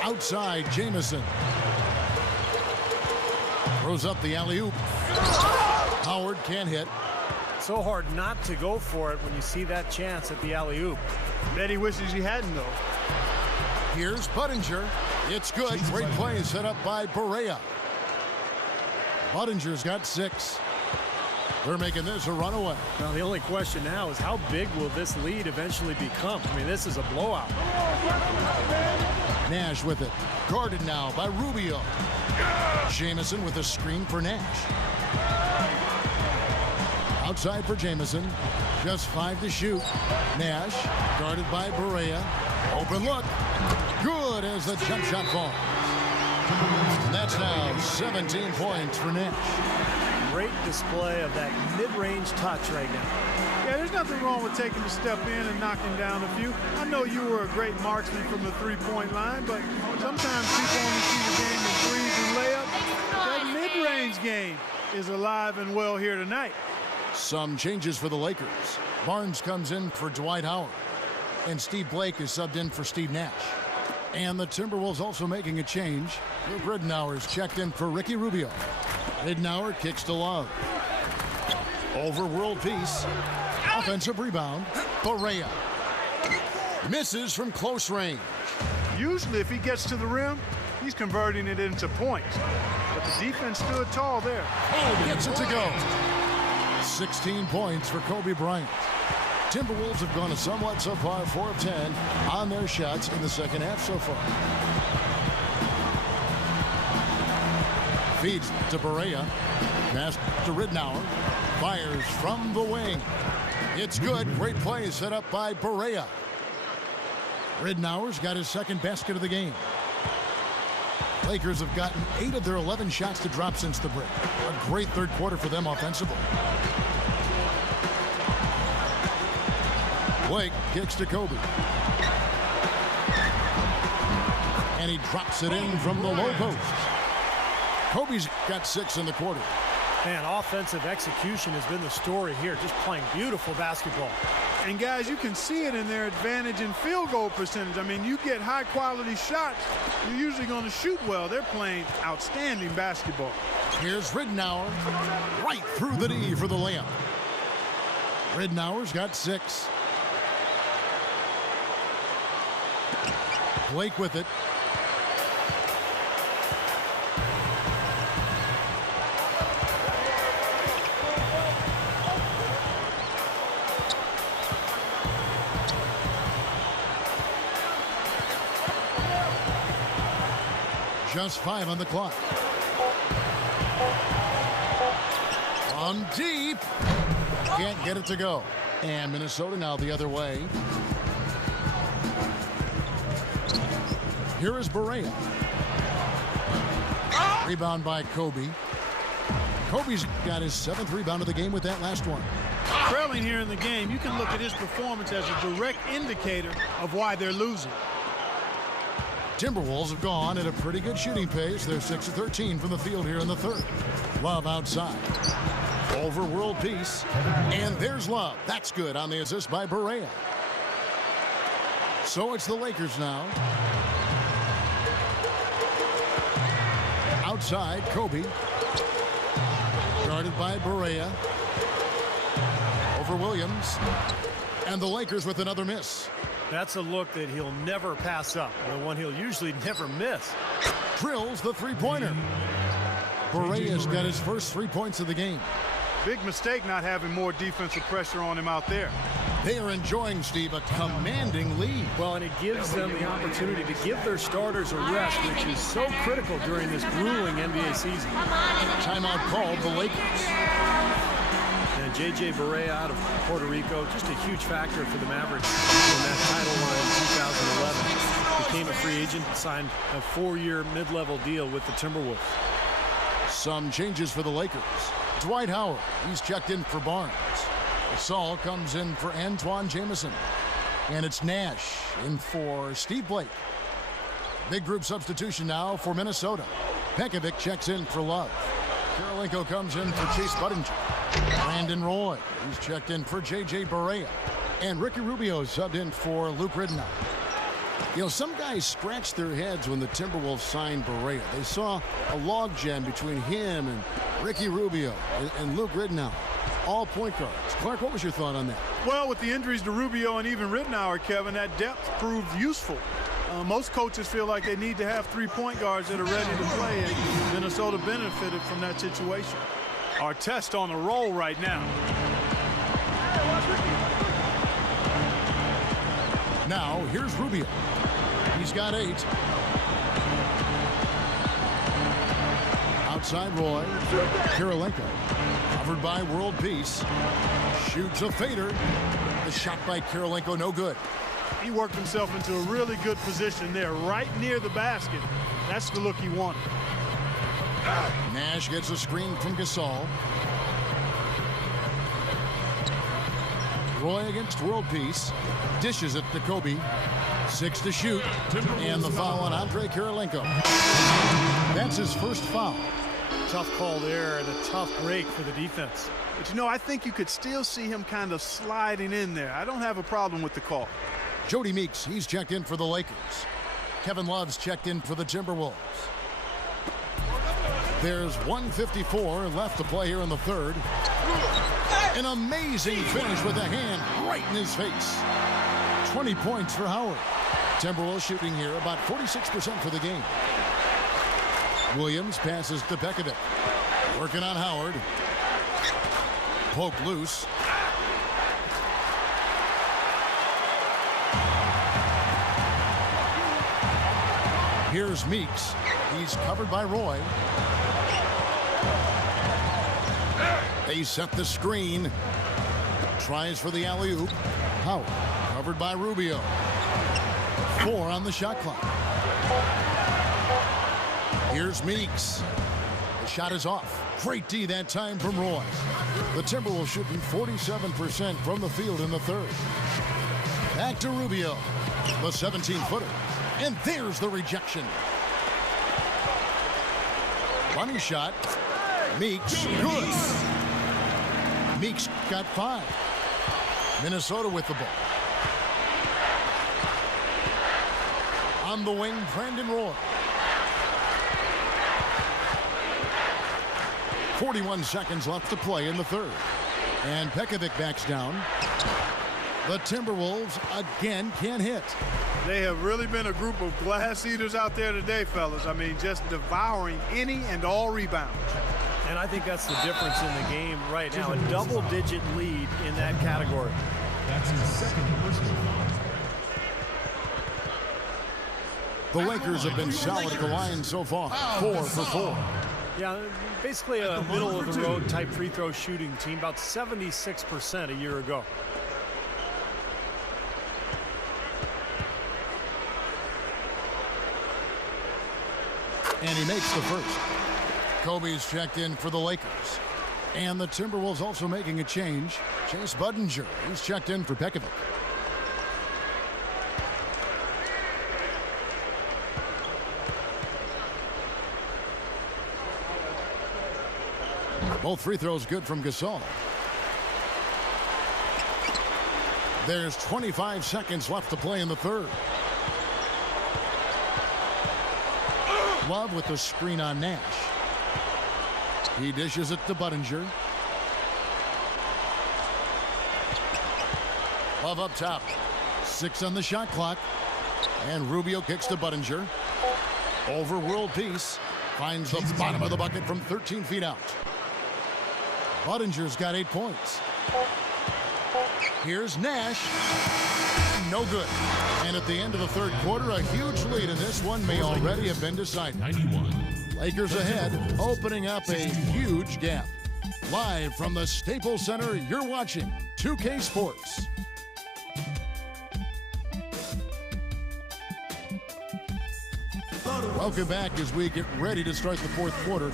Outside, Jameson. Throws up the alley-oop. Howard can't hit. So hard not to go for it when you see that chance at the alley-oop. Bet he wishes he hadn't, though. Here's Budinger. It's good. Great play set up by Barea. Budinger's got 6. They're making this a runaway. Now, the only question now is how big will this lead eventually become? I mean, this is a blowout. Nash with it. Guarded now by Rubio. Jameson with a screen for Nash. Outside for Jameson. Just 5 to shoot. Nash guarded by Barea. Open look. Good as the jump shot falls. And that's now 17 points for Nash. Great display of that mid-range touch right now. Yeah, there's nothing wrong with taking a step in and knocking down a few. I know you were a great marksman from the three-point line, but sometimes people only see the game in threes and layups. That mid-range game is alive and well here tonight. Some changes for the Lakers. Barnes comes in for Dwight Howard. And Steve Blake is subbed in for Steve Nash. And the Timberwolves also making a change. Luke Ridnour's checked in for Ricky Rubio. Ridnour kicks to Love. Over world peace. Offensive rebound. Barea. Misses from close range. Usually if he gets to the rim, he's converting it into points. But the defense stood tall there. Oh, gets it to go. 16 points for Kobe Bryant. Timberwolves have gone a somewhat subpar 4 of 10 on their shots in the second half so far. Feeds to Barea. Pass to Ridnour. Fires from the wing. It's good. Great play set up by Barea. Ridnour's got his second basket of the game. Lakers have gotten 8 of their 11 shots to drop since the break. A great third quarter for them offensively. Blake kicks to Kobe. And he drops it in from the low post. Kobe's got 6 in the quarter. Man, offensive execution has been the story here. Just playing beautiful basketball. And guys, you can see it in their advantage in field goal percentage. I mean, you get high quality shots, you're usually going to shoot well. They're playing outstanding basketball. Here's Ridnour. Right through the knee for the layup. Ridnour's got 6. Blake with it. Just 5 on the clock. On deep. Can't get it to go. And Minnesota now the other way. Here is Barea. Rebound by Kobe. Kobe's got his 7th rebound of the game with that last one. Trailing here in the game, you can look at his performance as a direct indicator of why they're losing. Timberwolves have gone at a pretty good shooting pace. They're 6 of 13 from the field here in the third. Love outside. Over world peace. And there's Love. That's good on the assist by Barea. So it's the Lakers now. Outside, Kobe. Guarded by Barea. Over Williams. And the Lakers with another miss. That's a look that he'll never pass up. The one he'll usually never miss. Drills the three-pointer. Barea's got his first 3 points of the game. Big mistake not having more defensive pressure on him out there. They are enjoying, Steve, a commanding lead. Well, and it gives them the opportunity to give their starters a rest, which is so critical during this grueling NBA season. Timeout called the Lakers. And J.J. Barea out of Puerto Rico, just a huge factor for the Mavericks in that title run in 2011. Became a free agent, signed a 4-year mid-level deal with the Timberwolves. Some changes for the Lakers. Dwight Howard, he's checked in for Barnes. Gasol comes in for Antoine Jamison. And it's Nash in for Steve Blake. Big group substitution now for Minnesota. Pekovic checks in for Love. Karolinko comes in for Chase Budinger. Brandon Roy, he's checked in for J.J. Barea. And Ricky Rubio subbed in for Luke Ridnour. You know, some guys scratched their heads when the Timberwolves signed Barea. They saw a logjam between him and Ricky Rubio and Luke Ridnour, all point guards. Clark, what was your thought on that? Well, with the injuries to Rubio and even Ridnour, Kevin, that depth proved useful. Most coaches feel like they need to have 3 point guards that are ready to play, and Minnesota benefited from that situation. Artest on a roll right now. Now, here's Rubio. He's got 8. Outside Roy. Karolinko. Covered by World Peace. Shoots a fader. The shot by Karolinko, no good. He worked himself into a really good position there, right near the basket. That's the look he wanted. Nash gets a screen from Gasol. Roy against World Peace. Dishes it to Kobe. 6 to shoot. And the foul on Andre Karolinko. That's his first foul. Tough call there and a tough break for the defense. But, you know, I think you could still see him kind of sliding in there. I don't have a problem with the call. Jody Meeks, he's checked in for the Lakers. Kevin Love's checked in for the Timberwolves. There's 1:54 left to play here in the third. An amazing finish with a hand right in his face. 20 points for Howard. Timberwolves shooting here about 46% for the game. Williams passes to Pekovic. Working on Howard. Poke loose. Here's Meeks. He's covered by Roy. They set the screen. Tries for the alley-oop. Howard covered by Rubio. 4 on the shot clock. Here's Meeks. The shot is off. Great D that time from Roy. The Timberwolves shooting 47% from the field in the third. Back to Rubio. The 17-footer. And there's the rejection. Money shot. Meeks, good. Meeks got 5. Minnesota with the ball. On the wing, Brandon Roy. 41 seconds left to play in the third. And Pekovic backs down. The Timberwolves again can't hit. They have really been a group of glass eaters out there today, fellas. I mean, just devouring any and all rebounds. And I think that's the difference in the game right now. A double-digit lead in that category. That's his second personal foul. The Lakers have been solid at the line so far. 4 for 4. Yeah, basically a middle-of-the-road type free throw shooting team, about 76% a year ago. And he makes the first. Kobe's checked in for the Lakers. And the Timberwolves also making a change. Chase Budinger, he's checked in for Pekovic. Both free throws good from Gasol. There's 25 seconds left to play in the third. Love with the screen on Nash. He dishes it to Budinger. Love up top. 6 on the shot clock. And Rubio kicks to Budinger. Over world peace. Finds the bottom of the bucket from 13 feet out. Budinger's got 8 points. Here's Nash. No good. And at the end of the third quarter, a huge lead in this one may already have been decided. 91. Lakers ahead, opening up a huge gap. Live from the Staples Center, you're watching 2K Sports. Welcome back as we get ready to start the fourth quarter.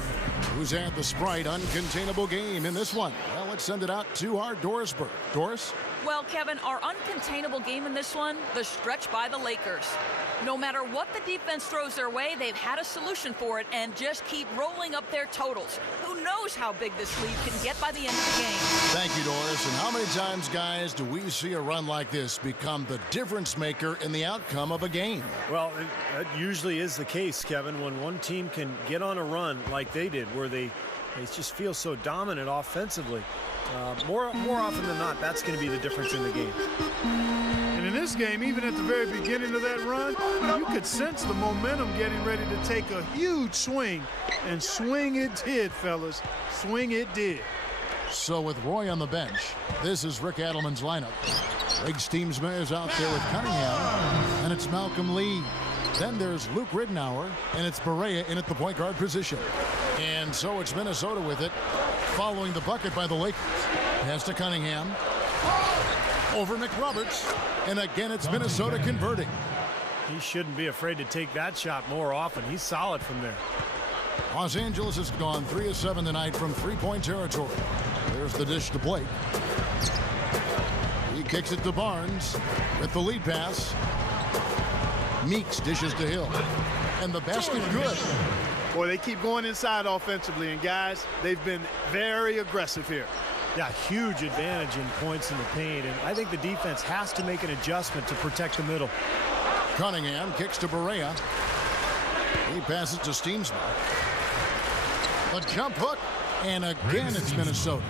Who's had the Sprite uncontainable game in this one? Well, let's send it out to our Doris Burke. Doris? Well, Kevin, our uncontainable game in this one, the stretch by the Lakers. No matter what the defense throws their way, they've had a solution for it and just keep rolling up their totals. Who knows how big this lead can get by the end of the game? Thank you, Doris. And how many times, guys, do we see a run like this become the difference maker in the outcome of a game? Well, that usually is the case, Kevin, when one team can get on a run like they did, where they just feel so dominant offensively. More often than not, that's going to be the difference in the game. And in this game, even at the very beginning of that run, you could sense the momentum getting ready to take a huge swing. And swing it did, fellas. Swing it did. So with Roy on the bench, this is Rick Adelman's lineup. Big Steamsma is out there with Cunningham, and it's Malcolm Lee. Then there's Luke Ridnour, and it's Barea in at the point guard position. And so it's Minnesota with it, following the bucket by the Lakers. Pass to Cunningham. Over McRoberts. And again, it's Minnesota converting. He shouldn't be afraid to take that shot more often. He's solid from there. Los Angeles has gone 3 of 7 tonight from three-point territory. There's the dish to Blake. He kicks it to Barnes with the lead pass. Meeks dishes to Hill. And the basket good. Boy, they keep going inside offensively, and guys, they've been very aggressive here. Yeah, huge advantage in points in the paint, and I think the defense has to make an adjustment to protect the middle. Cunningham kicks to Barea. He passes to Steamsma. A jump hook, and again it's Minnesota.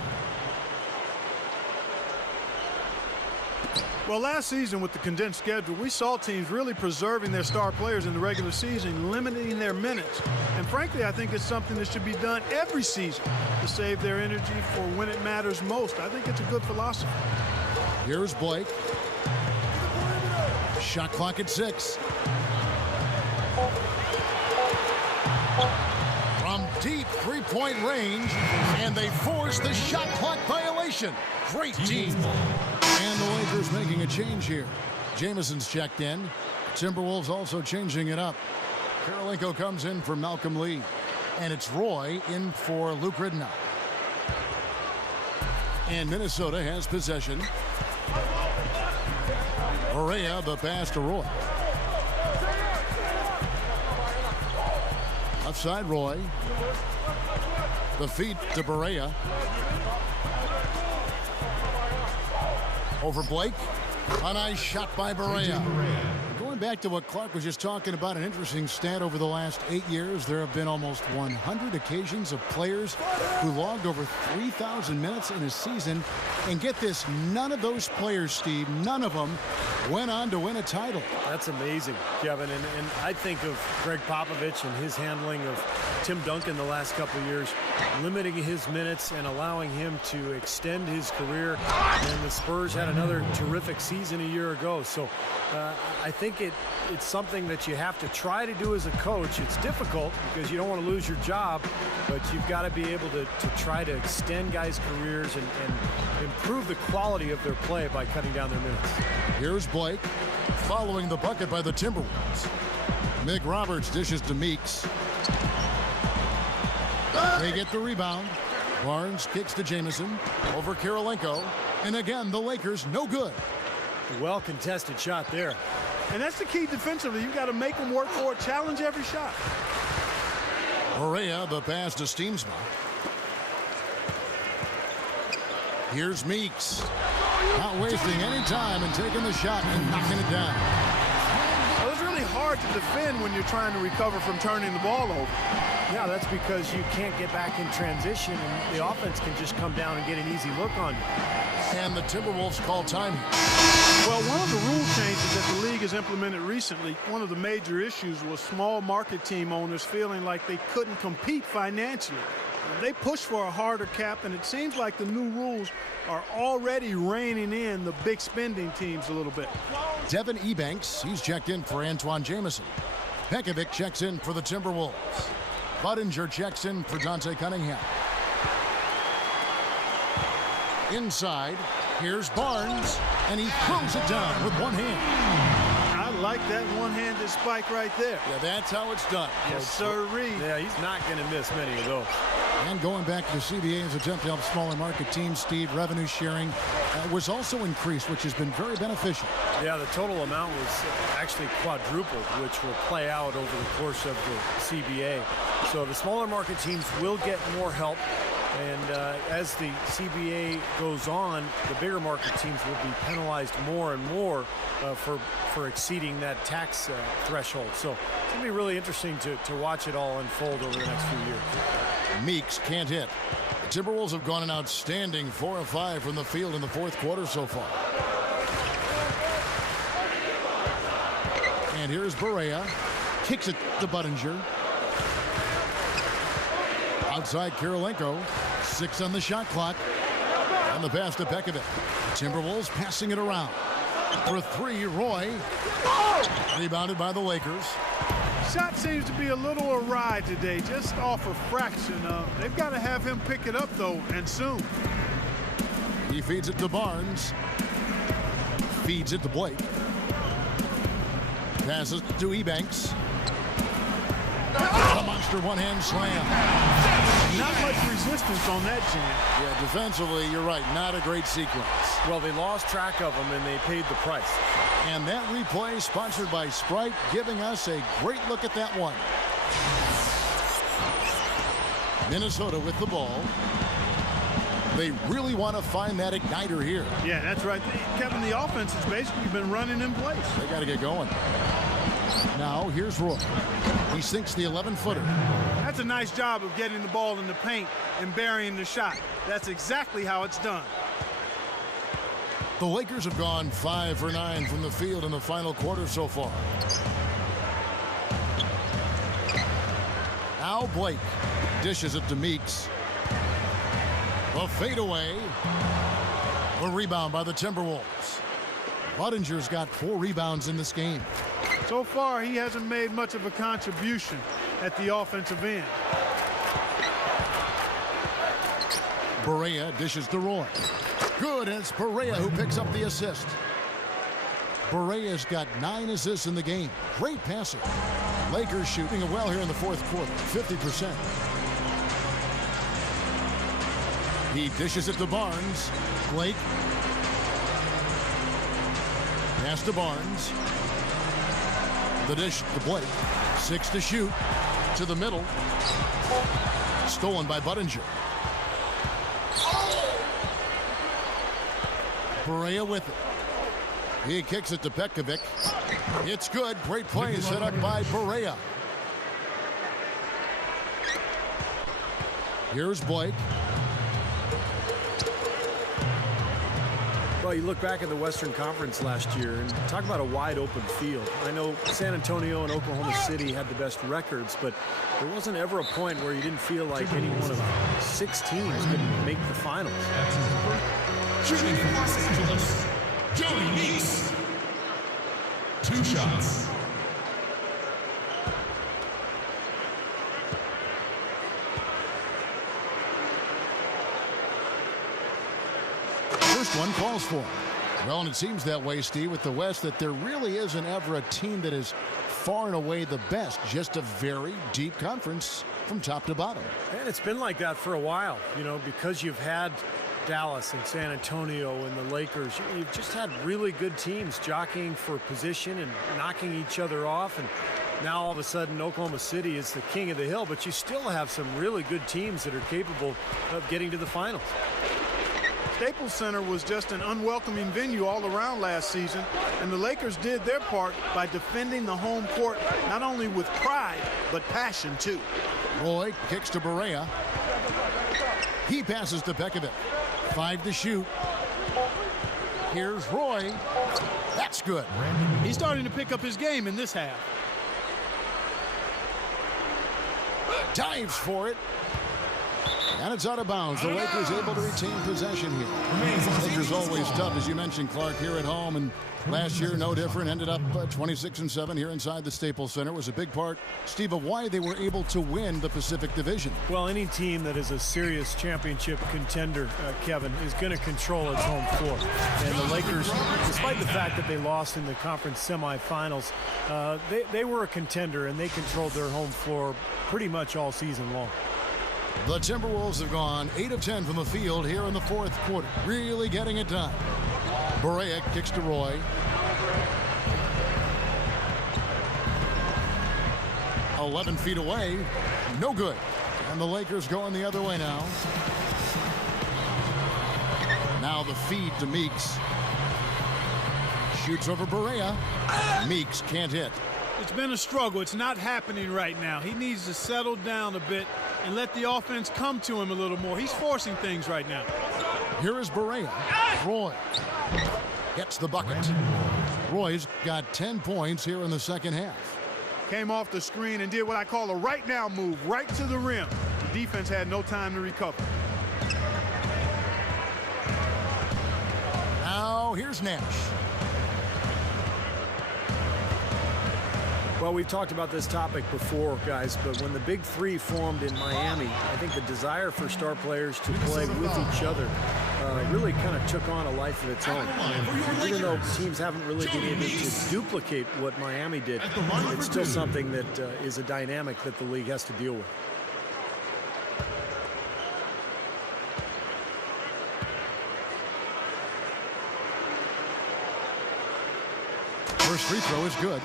Well, last season with the condensed schedule, we saw teams really preserving their star players in the regular season, limiting their minutes. And frankly, I think it's something that should be done every season to save their energy for when it matters most. I think it's a good philosophy. Here's Blake. Shot clock at 6. From deep three-point range, and they force the shot clock violation. Great team. And the Lakers making a change here. Jamison's checked in. Timberwolves also changing it up. Karolinko comes in for Malcolm Lee. And it's Roy in for Luke Ridnour. And Minnesota has possession. Barea, the pass to Roy. Left side, Roy. The feed to Barea. Over Blake. A nice shot by Barea. Going back to what Clark was just talking about, an interesting stat over the last 8 years. There have been almost 100 occasions of players who logged over 3,000 minutes in a season. And get this, none of those players, Steve, none of them went on to win a title. That's amazing, Kevin. And I think of Greg Popovich and his handling of Tim Duncan the last couple of years, limiting his minutes and allowing him to extend his career. And the Spurs had another terrific season a year ago. So I think it's something that you have to try to do as a coach. It's difficult because you don't want to lose your job, but you've got to be able to try to extend guys' careers and improve the quality of their play by cutting down their minutes. Here's Blake following the bucket by the Timberwolves. McRoberts dishes to Meeks. They get the rebound. Barnes kicks to Jamison over Karolinko. And again, the Lakers no good. Well-contested shot there. And that's the key defensively. You've got to make them work for it, challenge every shot. Barea, the pass to Steamsma. Here's Meeks. Not wasting any time and taking the shot and knocking it down. Well, it's really hard to defend when you're trying to recover from turning the ball over. Yeah, that's because you can't get back in transition, and the offense can just come down and get an easy look on you. And the Timberwolves call time. Well, one of the rule changes that the league has implemented recently, one of the major issues was small market team owners feeling like they couldn't compete financially. They pushed for a harder cap, and it seems like the new rules are already reining in the big spending teams a little bit. Devin Ebanks, he's checked in for Antoine Jamison. Pekovic checks in for the Timberwolves. Budinger checks in for Dante Cunningham. Inside, here's Barnes, and he throws it down with one hand. I like that one-handed spike right there. Yeah, that's how it's done. Yes, sirree. Yeah, he's not going to miss many of those. And going back to the CBA's attempt to help smaller market teams, Steve, revenue sharing was also increased, which has been very beneficial. Yeah, the total amount was actually quadrupled, which will play out over the course of the CBA. So the smaller market teams will get more help. And as the CBA goes on, the bigger market teams will be penalized more and more for exceeding that tax threshold. So it's going to be really interesting to watch it all unfold over the next few years. Meeks can't hit. The Timberwolves have gone an outstanding 4 of 5 from the field in the fourth quarter so far. And here's Barea. Kicks it to Budinger. Outside Kirilenko. 6 on the shot clock. And the pass to Pekovic. Timberwolves passing it around. For 3, Roy. Rebounded by the Lakers. Shot seems to be a little awry today, just off a fraction. They've got to have him pick it up, though, and soon. He feeds it to Barnes. Feeds it to Blake. Passes to Ebanks. A monster one-hand slam. Not much resistance on that jam. Yeah, defensively, you're right. Not a great sequence. Well, they lost track of him, and they paid the price. And that replay sponsored by Sprite, giving us a great look at that one. Minnesota with the ball. They really want to find that igniter here. Yeah, that's right. Kevin, the offense has basically been running in place. They got to get going. Now, here's Roy. He sinks the 11-footer. That's a nice job of getting the ball in the paint and burying the shot. That's exactly how it's done. The Lakers have gone 5 for 9 from the field in the final quarter so far. Now Blake dishes it to Meeks. A fadeaway. A rebound by the Timberwolves. Budinger's got 4 rebounds in this game. So far, he hasn't made much of a contribution at the offensive end. Barea dishes to Roy. Good, and it's Barea who picks up the assist. Barea's got 9 assists in the game. Great passer. Lakers shooting it well here in the fourth quarter, 50%. He dishes it to Barnes. Blake. Pass to Barnes. The dish to Blake. 6 to shoot. To the middle. Stolen by Budinger. Barea with it. He kicks it to Pekovic. It's good. Great play set up by Barea. Here's Blake. Well, you look back at the Western Conference last year and talk about a wide open field. I know San Antonio and Oklahoma City had the best records, but there wasn't ever a point where you didn't feel like any one of 6 teams could make the finals. Shooting from Los Angeles, Jody Meeks. 2 shots. First one calls for him. Well, and it seems that way, Steve, with the West, that there really isn't ever a team that is far and away the best. Just a very deep conference from top to bottom. And it's been like that for a while, you know, because you've had Dallas and San Antonio and the Lakers. You've just had really good teams jockeying for position and knocking each other off. And now all of a sudden Oklahoma City is the king of the hill, but you still have some really good teams that are capable of getting to the finals. Staples Center was just an unwelcoming venue all around last season, and the Lakers did their part by defending the home court not only with pride, but passion too. Roy kicks to Barea. He passes to Pekovic. 5 to shoot. Here's Roy. That's good. He's starting to pick up his game in this half. Dives for it. And it's out of bounds. The Lakers able to retain possession here. Lakers always tough, as you mentioned, Clark, here at home. And last year, no different. Ended up 26-7 here inside the Staples Center. Was a big part, Steve, of why they were able to win the Pacific Division. Well, any team that is a serious championship contender, Kevin, is going to control its home floor. And the Lakers, despite the fact that they lost in the conference semifinals, they were a contender, and they controlled their home floor pretty much all season long. The Timberwolves have gone 8 of 10 from the field here in the fourth quarter. Really getting it done. Barea kicks to Roy. "11 feet away. No good. And the Lakers going the other way now. Now the feed to Meeks. Shoots over Barea. Meeks can't hit. It's been a struggle. It's not happening right now. He needs to settle down a bit and let the offense come to him a little more. He's forcing things right now. Here is Barea. Roy gets the bucket. Roy's got 10 points here in the second half. Came off the screen and did what I call a right now move, right to the rim. The defense had no time to recover. Now here's Nash. Well, we've talked about this topic before, guys, but when the Big Three formed in Miami, I think the desire for star players to play with each other really kind of took on a life of its own. And even though teams haven't really been able to duplicate what Miami did, it's still something that is a dynamic that the league has to deal with. First free throw is good.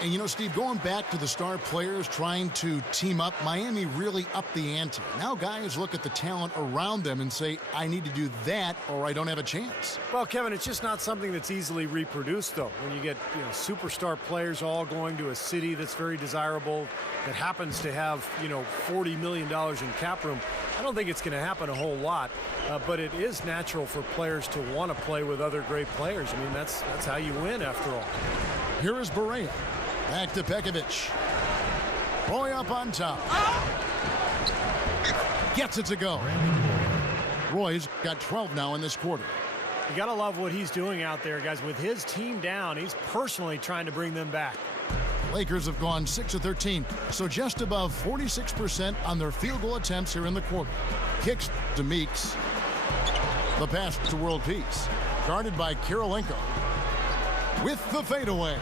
And, you know, Steve, going back to the star players trying to team up, Miami really upped the ante. Now guys look at the talent around them and say, I need to do that or I don't have a chance. Well, Kevin, it's just not something that's easily reproduced, though. When you get, superstar players all going to a city that's very desirable, that happens to have, $40 million in cap room, I don't think it's going to happen a whole lot. But it is natural for players to want to play with other great players. I mean, that's how you win, after all. Here is Barea. Back to Pekovic. Roy up on top. Gets it to go. Roy's got 12 now in this quarter. You got to love what he's doing out there, guys. With his team down, he's personally trying to bring them back. Lakers have gone 6 of 13, so just above 46% on their field goal attempts here in the quarter. Kicks to Meeks. The pass to World Peace. Guarded by Kirilenko. With the fadeaway.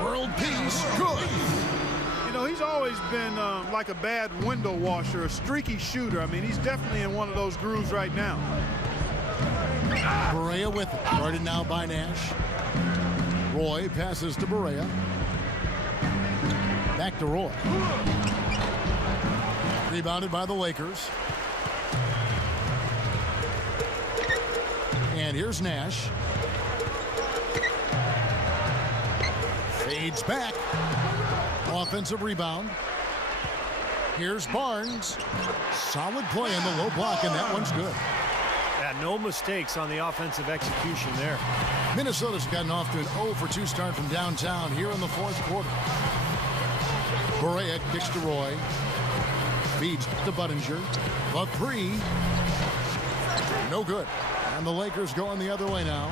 World Peace, good. He's always been like a bad window washer, a streaky shooter. I mean, he's definitely in one of those grooves right now. Barea with it. Guarded now by Nash. Roy passes to Barea. Back to Roy. Rebounded by the Lakers. And here's Nash. Fades back. Offensive rebound. Here's Barnes. Solid play in the low block, and that one's good. Yeah, no mistakes on the offensive execution there. Minnesota's gotten off to an 0-for-2 start from downtown here in the fourth quarter. Barea kicks to Roy. Feeds to Budinger. The three. No good. And the Lakers going the other way now.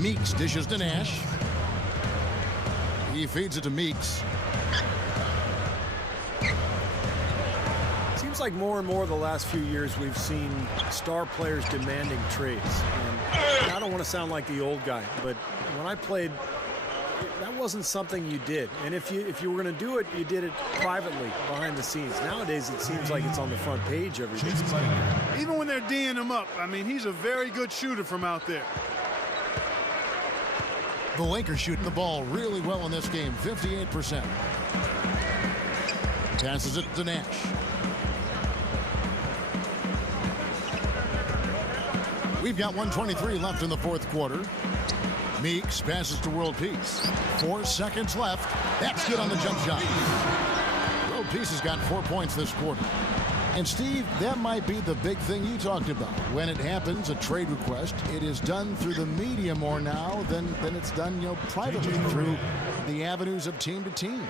Meeks dishes to Nash. He feeds it to Meeks. Seems like more and more the last few years we've seen star players demanding trades. And I don't want to sound like the old guy, but when I played, that wasn't something you did. And if you were going to do it, you did it privately, behind the scenes. Nowadays, it seems like it's on the front page every day. Even when they're D'ing him up, I mean, he's a very good shooter from out there. The Lakers shooting the ball really well in this game, 58%. Passes it to Nash. We've got 1:23 left in the fourth quarter. Meeks passes to World Peace. 4 seconds left. That's good on the jump shot. World Peace has got 4 points this quarter. And Steve, that might be the big thing you talked about. When it happens, a trade request, it is done through the media more now than it's done, privately through the avenues of team to team.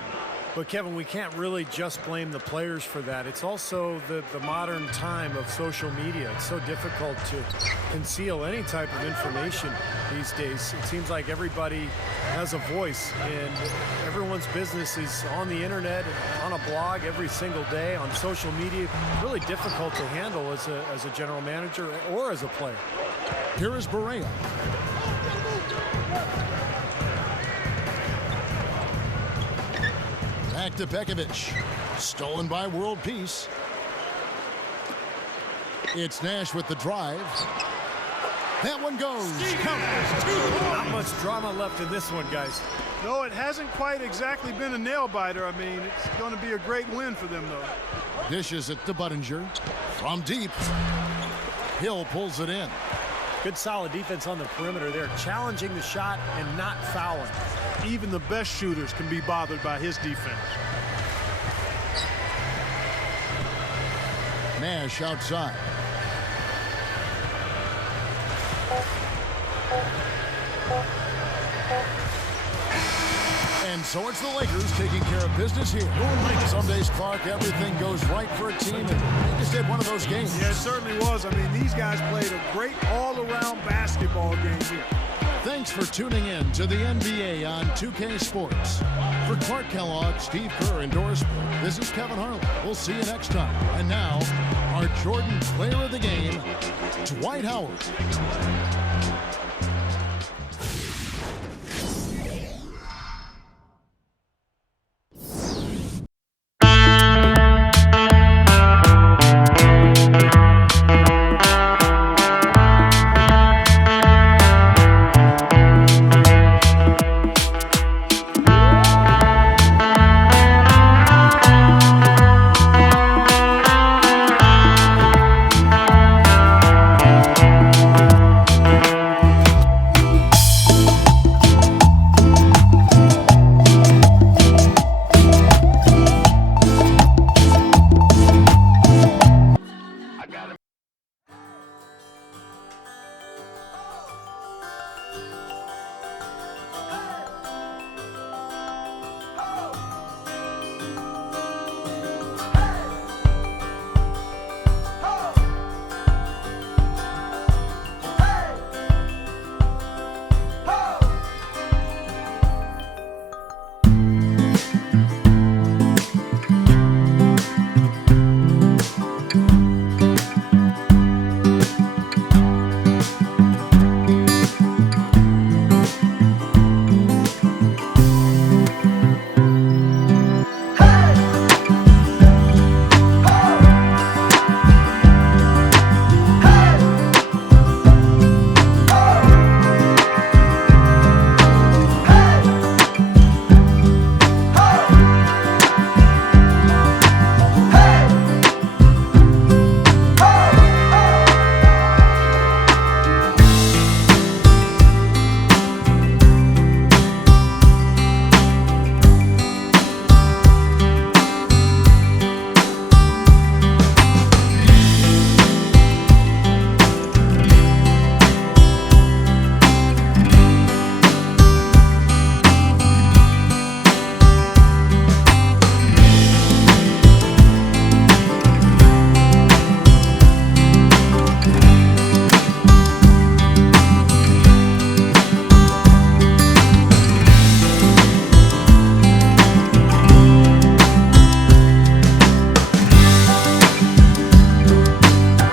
But Kevin, we can't really just blame the players for that. It's also the modern time of social media. It's so difficult to conceal any type of information these days. It seems like everybody has a voice, and everyone's business is on the internet, on a blog every single day, on social media. Really difficult to handle as a general manager or as a player. Here is Barea. Back to Pekovic. Stolen by World Peace. It's Nash with the drive. That one goes. Not much drama left in this one, guys. No, it hasn't quite exactly been a nail-biter. I mean, it's going to be a great win for them, though. Dishes it to Budinger. From deep. Hill pulls it in. Good solid defense on the perimeter there, challenging the shot and not fouling. Even the best shooters can be bothered by his defense. Nash outside. And so it's the Lakers taking care of business here. Some days, Clark, everything goes right for a team, and they just had one of those games. Yeah, it certainly was. I mean, these guys played a great all-around basketball game here. Thanks for tuning in to the NBA on 2K Sports. For Clark Kellogg, Steve Kerr, and Doris Burke, this is Kevin Harlan. We'll see you next time. And now, our Jordan Player of the Game, Dwight Howard.